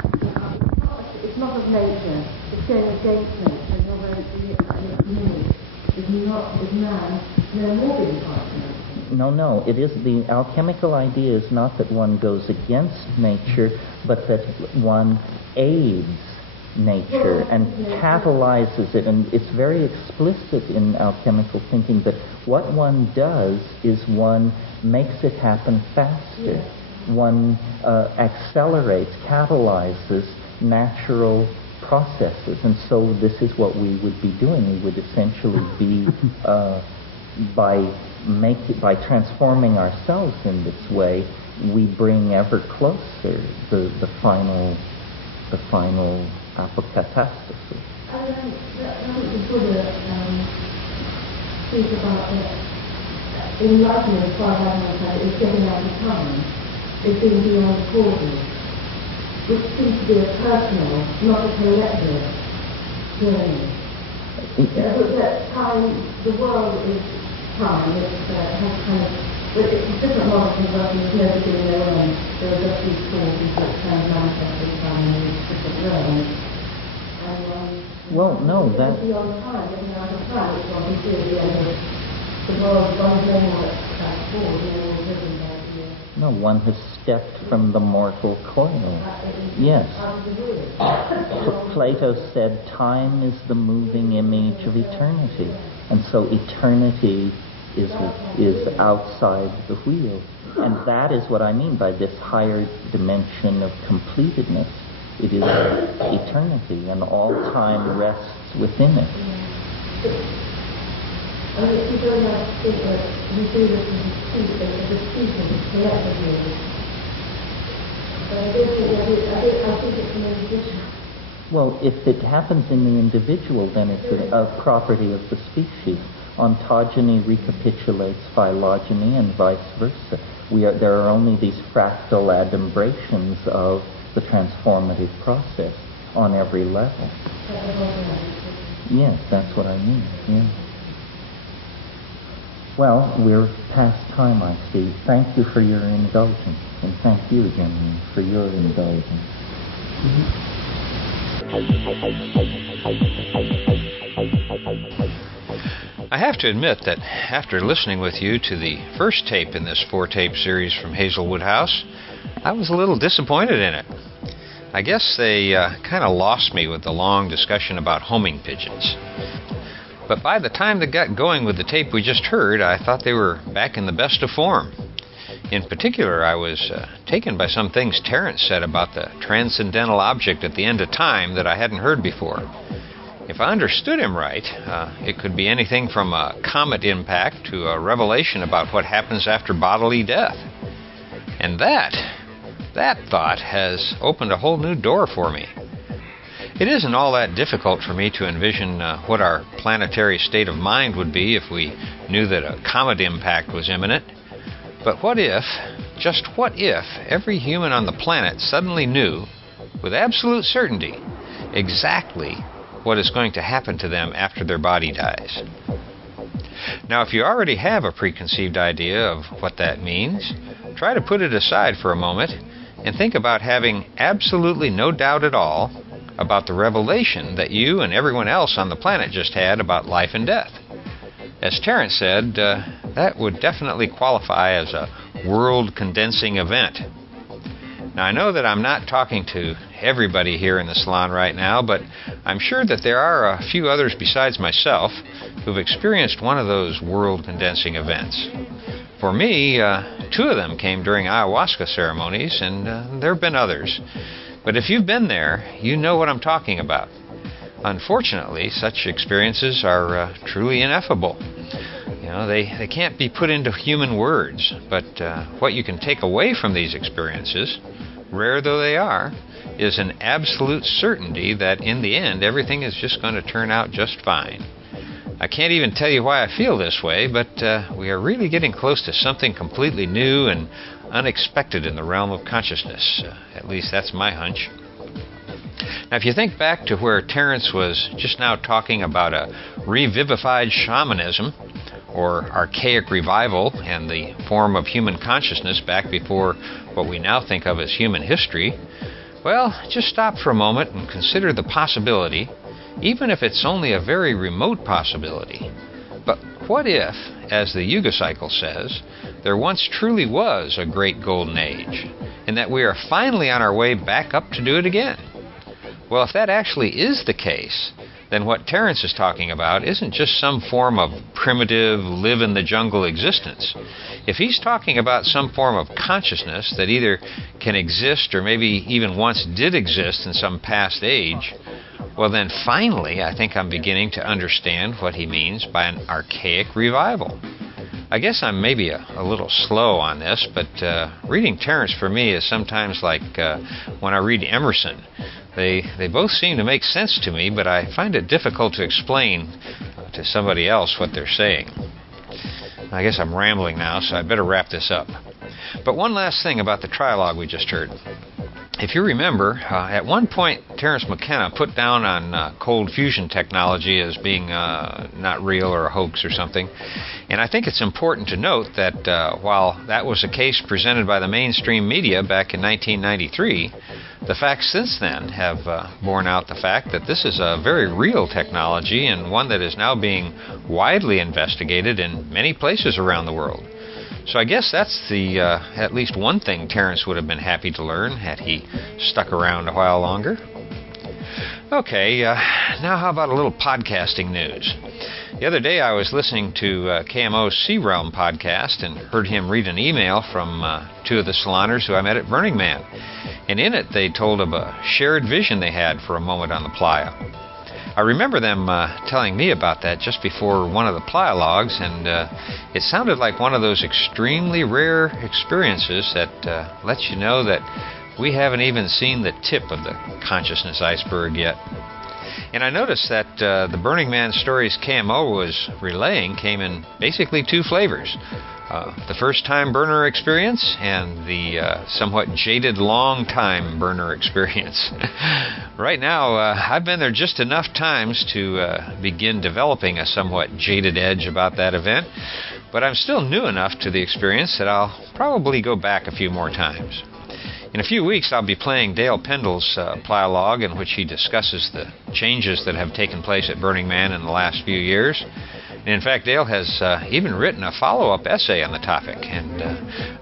it's not of nature, it's going against nature, and although it's me, it's not, it's man, no more being part of nature. No, it is, the alchemical idea is not that one goes against nature, but that one aids nature and catalyzes it. And it's very explicit in alchemical thinking that what one does is one makes it happen faster. Yes. One accelerates, catalyzes natural processes. And so this is what we would be doing. We would essentially be, by transforming ourselves in this way, we bring ever closer the final apocatastrophe. The Buddha speaks about enlightenment, as far as I understand, is getting out of time, is being beyond causes, which seems to be a personal, not a collective journey. That time, the world is time, it has kind of, it's different models from working with no beginning, no end. There are just these forces that kind of manifest in time in these different realms. Well, no, that... Beyond time, getting out of time, it's what we see at the end of the world, one is no more transformed, no more living there. No, one has stepped from the mortal coil. Yes. Plato said time is the moving image of eternity. And so eternity is outside the wheel. And that is what I mean by this higher dimension of completedness. It is eternity, and all time rests within it. I mean, if you don't have to think that we do this as a species, collectively. But I think it's an individual. Well, if it happens in the individual, then it's a property of the species. Ontogeny recapitulates phylogeny and vice versa. There are only these fractal adumbrations of the transformative process on every level. Yes, that's what I mean. Yeah. Well, we're past time, I see. Thank you for your indulgence, and thank you, gentlemen, for your indulgence. I have to admit that after listening with you to the first tape in this 4-tape series from Hazelwood House, I was a little disappointed in it. I guess they kind of lost me with the long discussion about homing pigeons. But by the time they got going with the tape we just heard, I thought they were back in the best of form. In particular, I was taken by some things Terence said about the transcendental object at the end of time that I hadn't heard before. If I understood him right, it could be anything from a comet impact to a revelation about what happens after bodily death. And that thought has opened a whole new door for me. It isn't all that difficult for me to envision what our planetary state of mind would be if we knew that a comet impact was imminent. But what if, just what if, every human on the planet suddenly knew, with absolute certainty, exactly what is going to happen to them after their body dies? Now, if you already have a preconceived idea of what that means, try to put it aside for a moment and think about having absolutely no doubt at all about the revelation that you and everyone else on the planet just had about life and death. As Terence said, that would definitely qualify as a world-condensing event. Now, I know that I'm not talking to everybody here in the salon right now, but I'm sure that there are a few others besides myself who've experienced one of those world-condensing events. For me, 2 of them came during ayahuasca ceremonies, and there have been others. But if you've been there, you know what I'm talking about. Unfortunately, such experiences are truly ineffable. You know, they can't be put into human words, but what you can take away from these experiences, rare though they are, is an absolute certainty that in the end everything is just going to turn out just fine. I can't even tell you why I feel this way, but we are really getting close to something completely new and unexpected in the realm of consciousness. At least that's my hunch. Now, if you think back to where Terence was just now talking about a revivified shamanism, or archaic revival and the form of human consciousness back before what we now think of as human history, well, just stop for a moment and consider the possibility, even if it's only a very remote possibility. But what if, as the Yuga cycle says, there once truly was a great golden age, and that we are finally on our way back up to do it again? Well, if that actually is the case, then what Terence is talking about isn't just some form of primitive, live-in-the-jungle existence. If he's talking about some form of consciousness that either can exist or maybe even once did exist in some past age, well then finally I think I'm beginning to understand what he means by an archaic revival. I guess I'm maybe a little slow on this, but reading Terence for me is sometimes like when I read Emerson. They both seem to make sense to me, but I find it difficult to explain to somebody else what they're saying. I guess I'm rambling now, so I better wrap this up. But one last thing about the Trialogue we just heard. If you remember, at one point Terence McKenna put down on cold fusion technology as being not real or a hoax or something. And I think it's important to note that while that was a case presented by the mainstream media back in 1993, the facts since then have borne out the fact that this is a very real technology and one that is now being widely investigated in many places around the world. So I guess that's the at least one thing Terence would have been happy to learn had he stuck around a while longer. Okay, now how about a little podcasting news? The other day I was listening to KMO's Sea Realm podcast and heard him read an email from 2 of the saloners who I met at Burning Man. And in it they told of a shared vision they had for a moment on the playa. I remember them telling me about that just before one of the Trialogues, and it sounded like one of those extremely rare experiences that lets you know that we haven't even seen the tip of the consciousness iceberg yet. And I noticed that the Burning Man stories KMO was relaying came in basically 2 flavors. The first-time burner experience and the somewhat jaded long-time burner experience. Right now, I've been there just enough times to begin developing a somewhat jaded edge about that event, but I'm still new enough to the experience that I'll probably go back a few more times. In a few weeks, I'll be playing Dale Pendle's Trialogue, in which he discusses the changes that have taken place at Burning Man in the last few years. And in fact, Dale has even written a follow-up essay on the topic, and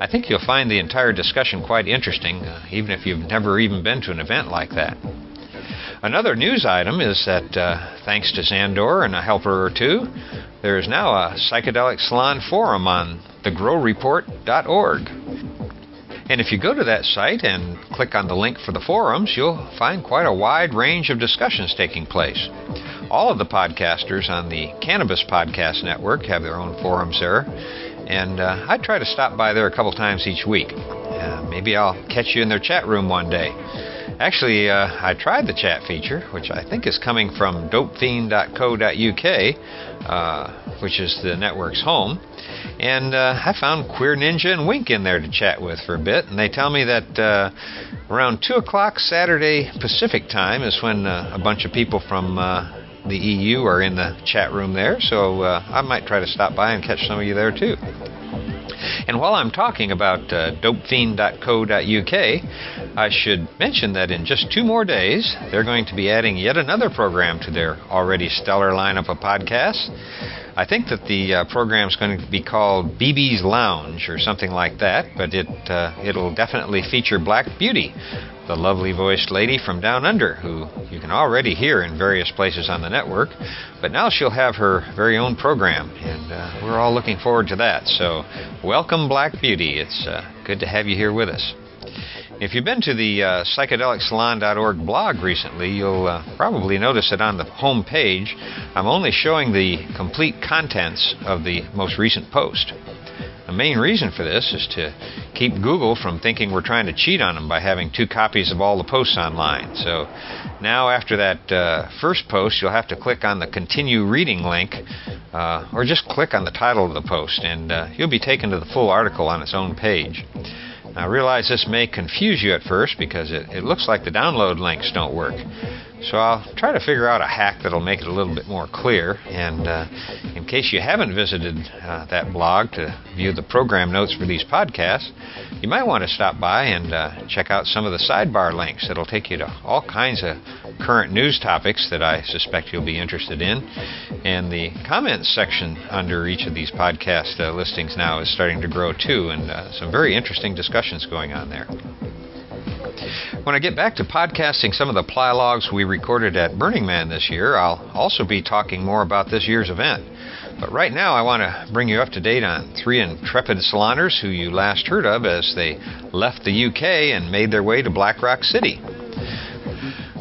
I think you'll find the entire discussion quite interesting, even if you've never even been to an event like that. Another news item is that, thanks to Xandor and a helper or 2, there is now a Psychedelic Salon forum on thegrowreport.org. And if you go to that site and click on the link for the forums, you'll find quite a wide range of discussions taking place. all of the podcasters on the Cannabis Podcast Network have their own forums there, and I try to stop by there a couple times each week. Maybe I'll catch you in their chat room one day. Actually, I tried the chat feature, which I think is coming from dopefiend.co.uk, which is the network's home, and I found Queer Ninja and Wink in there to chat with for a bit, and they tell me that around 2 o'clock Saturday Pacific time is when a bunch of people from the EU are in the chat room there, so I might try to stop by and catch some of you there too. And while I'm talking about dopefiend.co.uk, I should mention that in just 2 more days, they're going to be adding yet another program to their already stellar lineup of podcasts. I think that the program is going to be called BB's Lounge or something like that, but it'll definitely feature Black Beauty, the lovely voiced lady from Down Under, who you can already hear in various places on the network, but now she'll have her very own program, and we're all looking forward to that. So welcome, Black Beauty. It's good to have you here with us. If you've been to the psychedelicsalon.org blog recently, you'll probably notice that on the home page, I'm only showing the complete contents of the most recent post. The main reason for this is to keep Google from thinking we're trying to cheat on them by having 2 copies of all the posts online. So now after that first post, you'll have to click on the continue reading link, or just click on the title of the post, and you'll be taken to the full article on its own page. Now, I realize this may confuse you at first because it looks like the download links don't work. So I'll try to figure out a hack that'll make it a little bit more clear. And in case you haven't visited that blog to view the program notes for these podcasts, you might want to stop by and check out some of the sidebar links. That'll take you to all kinds of current news topics that I suspect you'll be interested in. And the comments section under each of these podcast listings now is starting to grow too, and some very interesting discussions going on there. When I get back to podcasting some of the Trialogues we recorded at Burning Man this year, I'll also be talking more about this year's event. But right now I want to bring you up to date on 3 intrepid saloners who you last heard of as they left the UK and made their way to Black Rock City.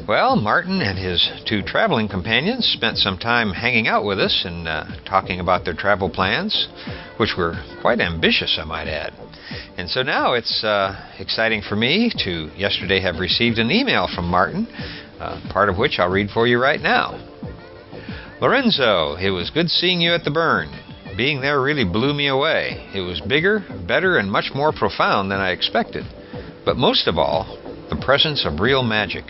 Well, Martin and his 2 traveling companions spent some time hanging out with us and talking about their travel plans, which were quite ambitious, I might add. And so now it's exciting for me to yesterday have received an email from Martin, part of which I'll read for you right now. Lorenzo, it was good seeing you at the Burn. Being there really blew me away. It was bigger, better, and much more profound than I expected. But most of all, the presence of real magic.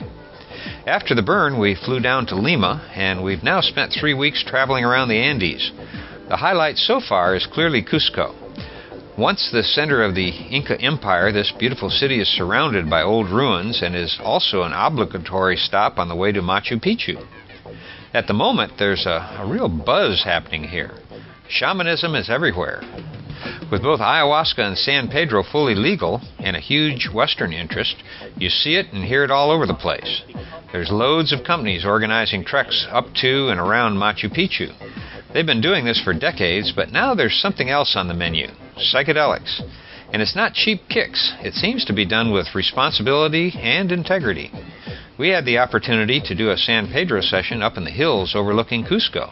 After the Burn, we flew down to Lima, and we've now spent 3 weeks traveling around the Andes. The highlight so far is clearly Cusco. Once the center of the Inca Empire, this beautiful city is surrounded by old ruins and is also an obligatory stop on the way to Machu Picchu. At the moment, there's a real buzz happening here. Shamanism is everywhere. With both ayahuasca and San Pedro fully legal and a huge Western interest, you see it and hear it all over the place. There's loads of companies organizing treks up to and around Machu Picchu. They've been doing this for decades, but now there's something else on the menu, psychedelics. And it's not cheap kicks. It seems to be done with responsibility and integrity. We had the opportunity to do a San Pedro session up in the hills overlooking Cusco.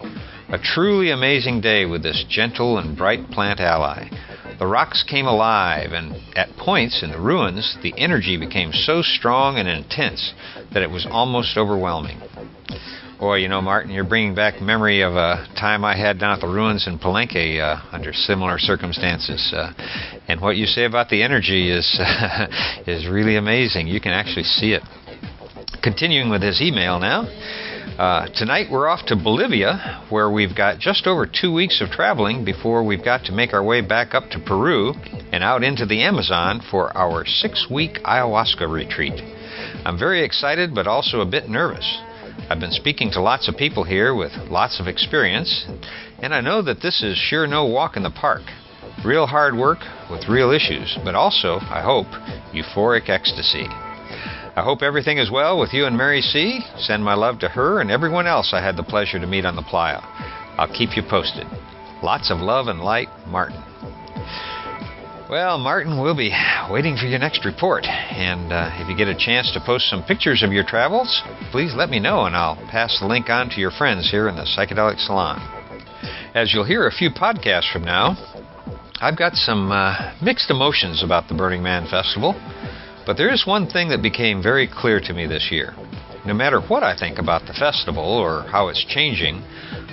A truly amazing day with this gentle and bright plant ally. The rocks came alive, and at points in the ruins, the energy became so strong and intense that it was almost overwhelming. Boy, you know, Martin, you're bringing back memory of a time I had down at the ruins in Palenque under similar circumstances. And what you say about the energy is really amazing. You can actually see it. Continuing with his email now. Tonight we're off to Bolivia, where we've got just over 2 weeks of traveling before we've got to make our way back up to Peru and out into the Amazon for our 6-week ayahuasca retreat. I'm very excited, but also a bit nervous. I've been speaking to lots of people here with lots of experience, and I know that this is sure no walk in the park. Real hard work with real issues, but also, I hope, euphoric ecstasy. I hope everything is well with you and Mary C. Send my love to her and everyone else I had the pleasure to meet on the playa. I'll keep you posted. Lots of love and light, Martin. Well, Martin, we'll be waiting for your next report. And if you get a chance to post some pictures of your travels, please let me know, and I'll pass the link on to your friends here in the Psychedelic Salon. As you'll hear a few podcasts from now, I've got some mixed emotions about the Burning Man Festival, but there is one thing that became very clear to me this year. No matter what I think about the festival or how it's changing,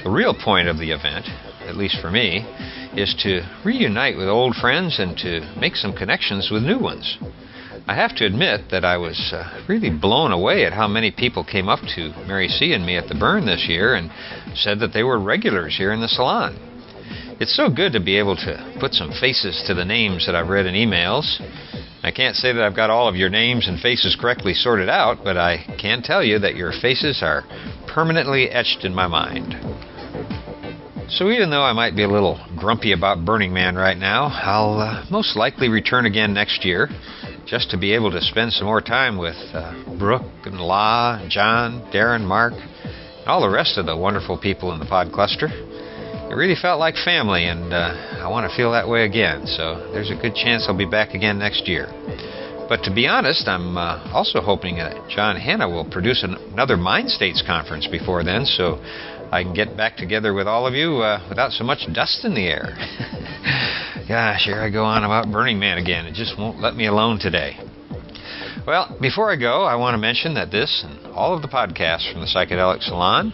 the real point of the event, at least for me, is to reunite with old friends and to make some connections with new ones. I have to admit that I was really blown away at how many people came up to Mary C. and me at the Burn this year and said that they were regulars here in the salon. It's so good to be able to put some faces to the names that I've read in emails. I can't say that I've got all of your names and faces correctly sorted out, but I can tell you that your faces are permanently etched in my mind. So even though I might be a little grumpy about Burning Man right now, I'll most likely return again next year, just to be able to spend some more time with Brooke and La, and John, Darren, Mark, and all the rest of the wonderful people in the pod cluster. It really felt like family, and I want to feel that way again, so there's a good chance I'll be back again next year. But to be honest, I'm also hoping that John Hanna will produce another Mind States conference before then, so I can get back together with all of you without so much dust in the air. Gosh, here I go on about Burning Man again. It just won't let me alone today. Well, before I go, I want to mention that this and all of the podcasts from the Psychedelic Salon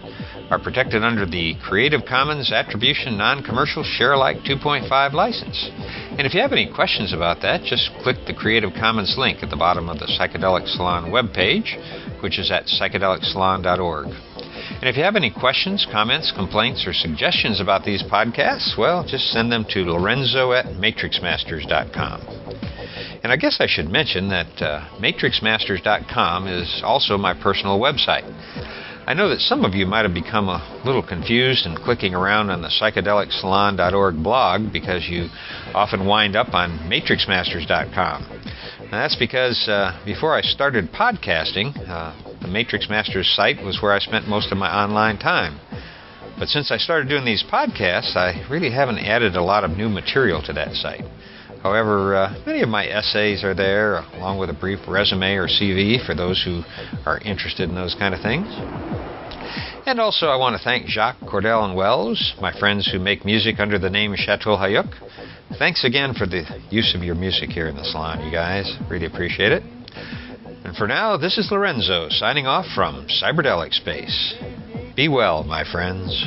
are protected under the Creative Commons Attribution Non-Commercial Share-alike 2.5 license. And if you have any questions about that, just click the Creative Commons link at the bottom of the Psychedelic Salon webpage, which is at psychedelicsalon.org. And if you have any questions, comments, complaints, or suggestions about these podcasts, well, just send them to lorenzo@matrixmasters.com. And I guess I should mention that matrixmasters.com is also my personal website. I know that some of you might have become a little confused in clicking around on the psychedelicsalon.org blog because you often wind up on matrixmasters.com. Now, that's because before I started podcasting, the Matrix Masters site was where I spent most of my online time. But since I started doing these podcasts, I really haven't added a lot of new material to that site. However, many of my essays are there, along with a brief resume or CV for those who are interested in those kind of things. And also I want to thank Jacques, Cordell, and Wells, my friends who make music under the name Chateau Hayuk. Thanks again for the use of your music here in the salon, you guys. Really appreciate it. And for now, this is Lorenzo signing off from Cyberdelic Space. Be well, my friends.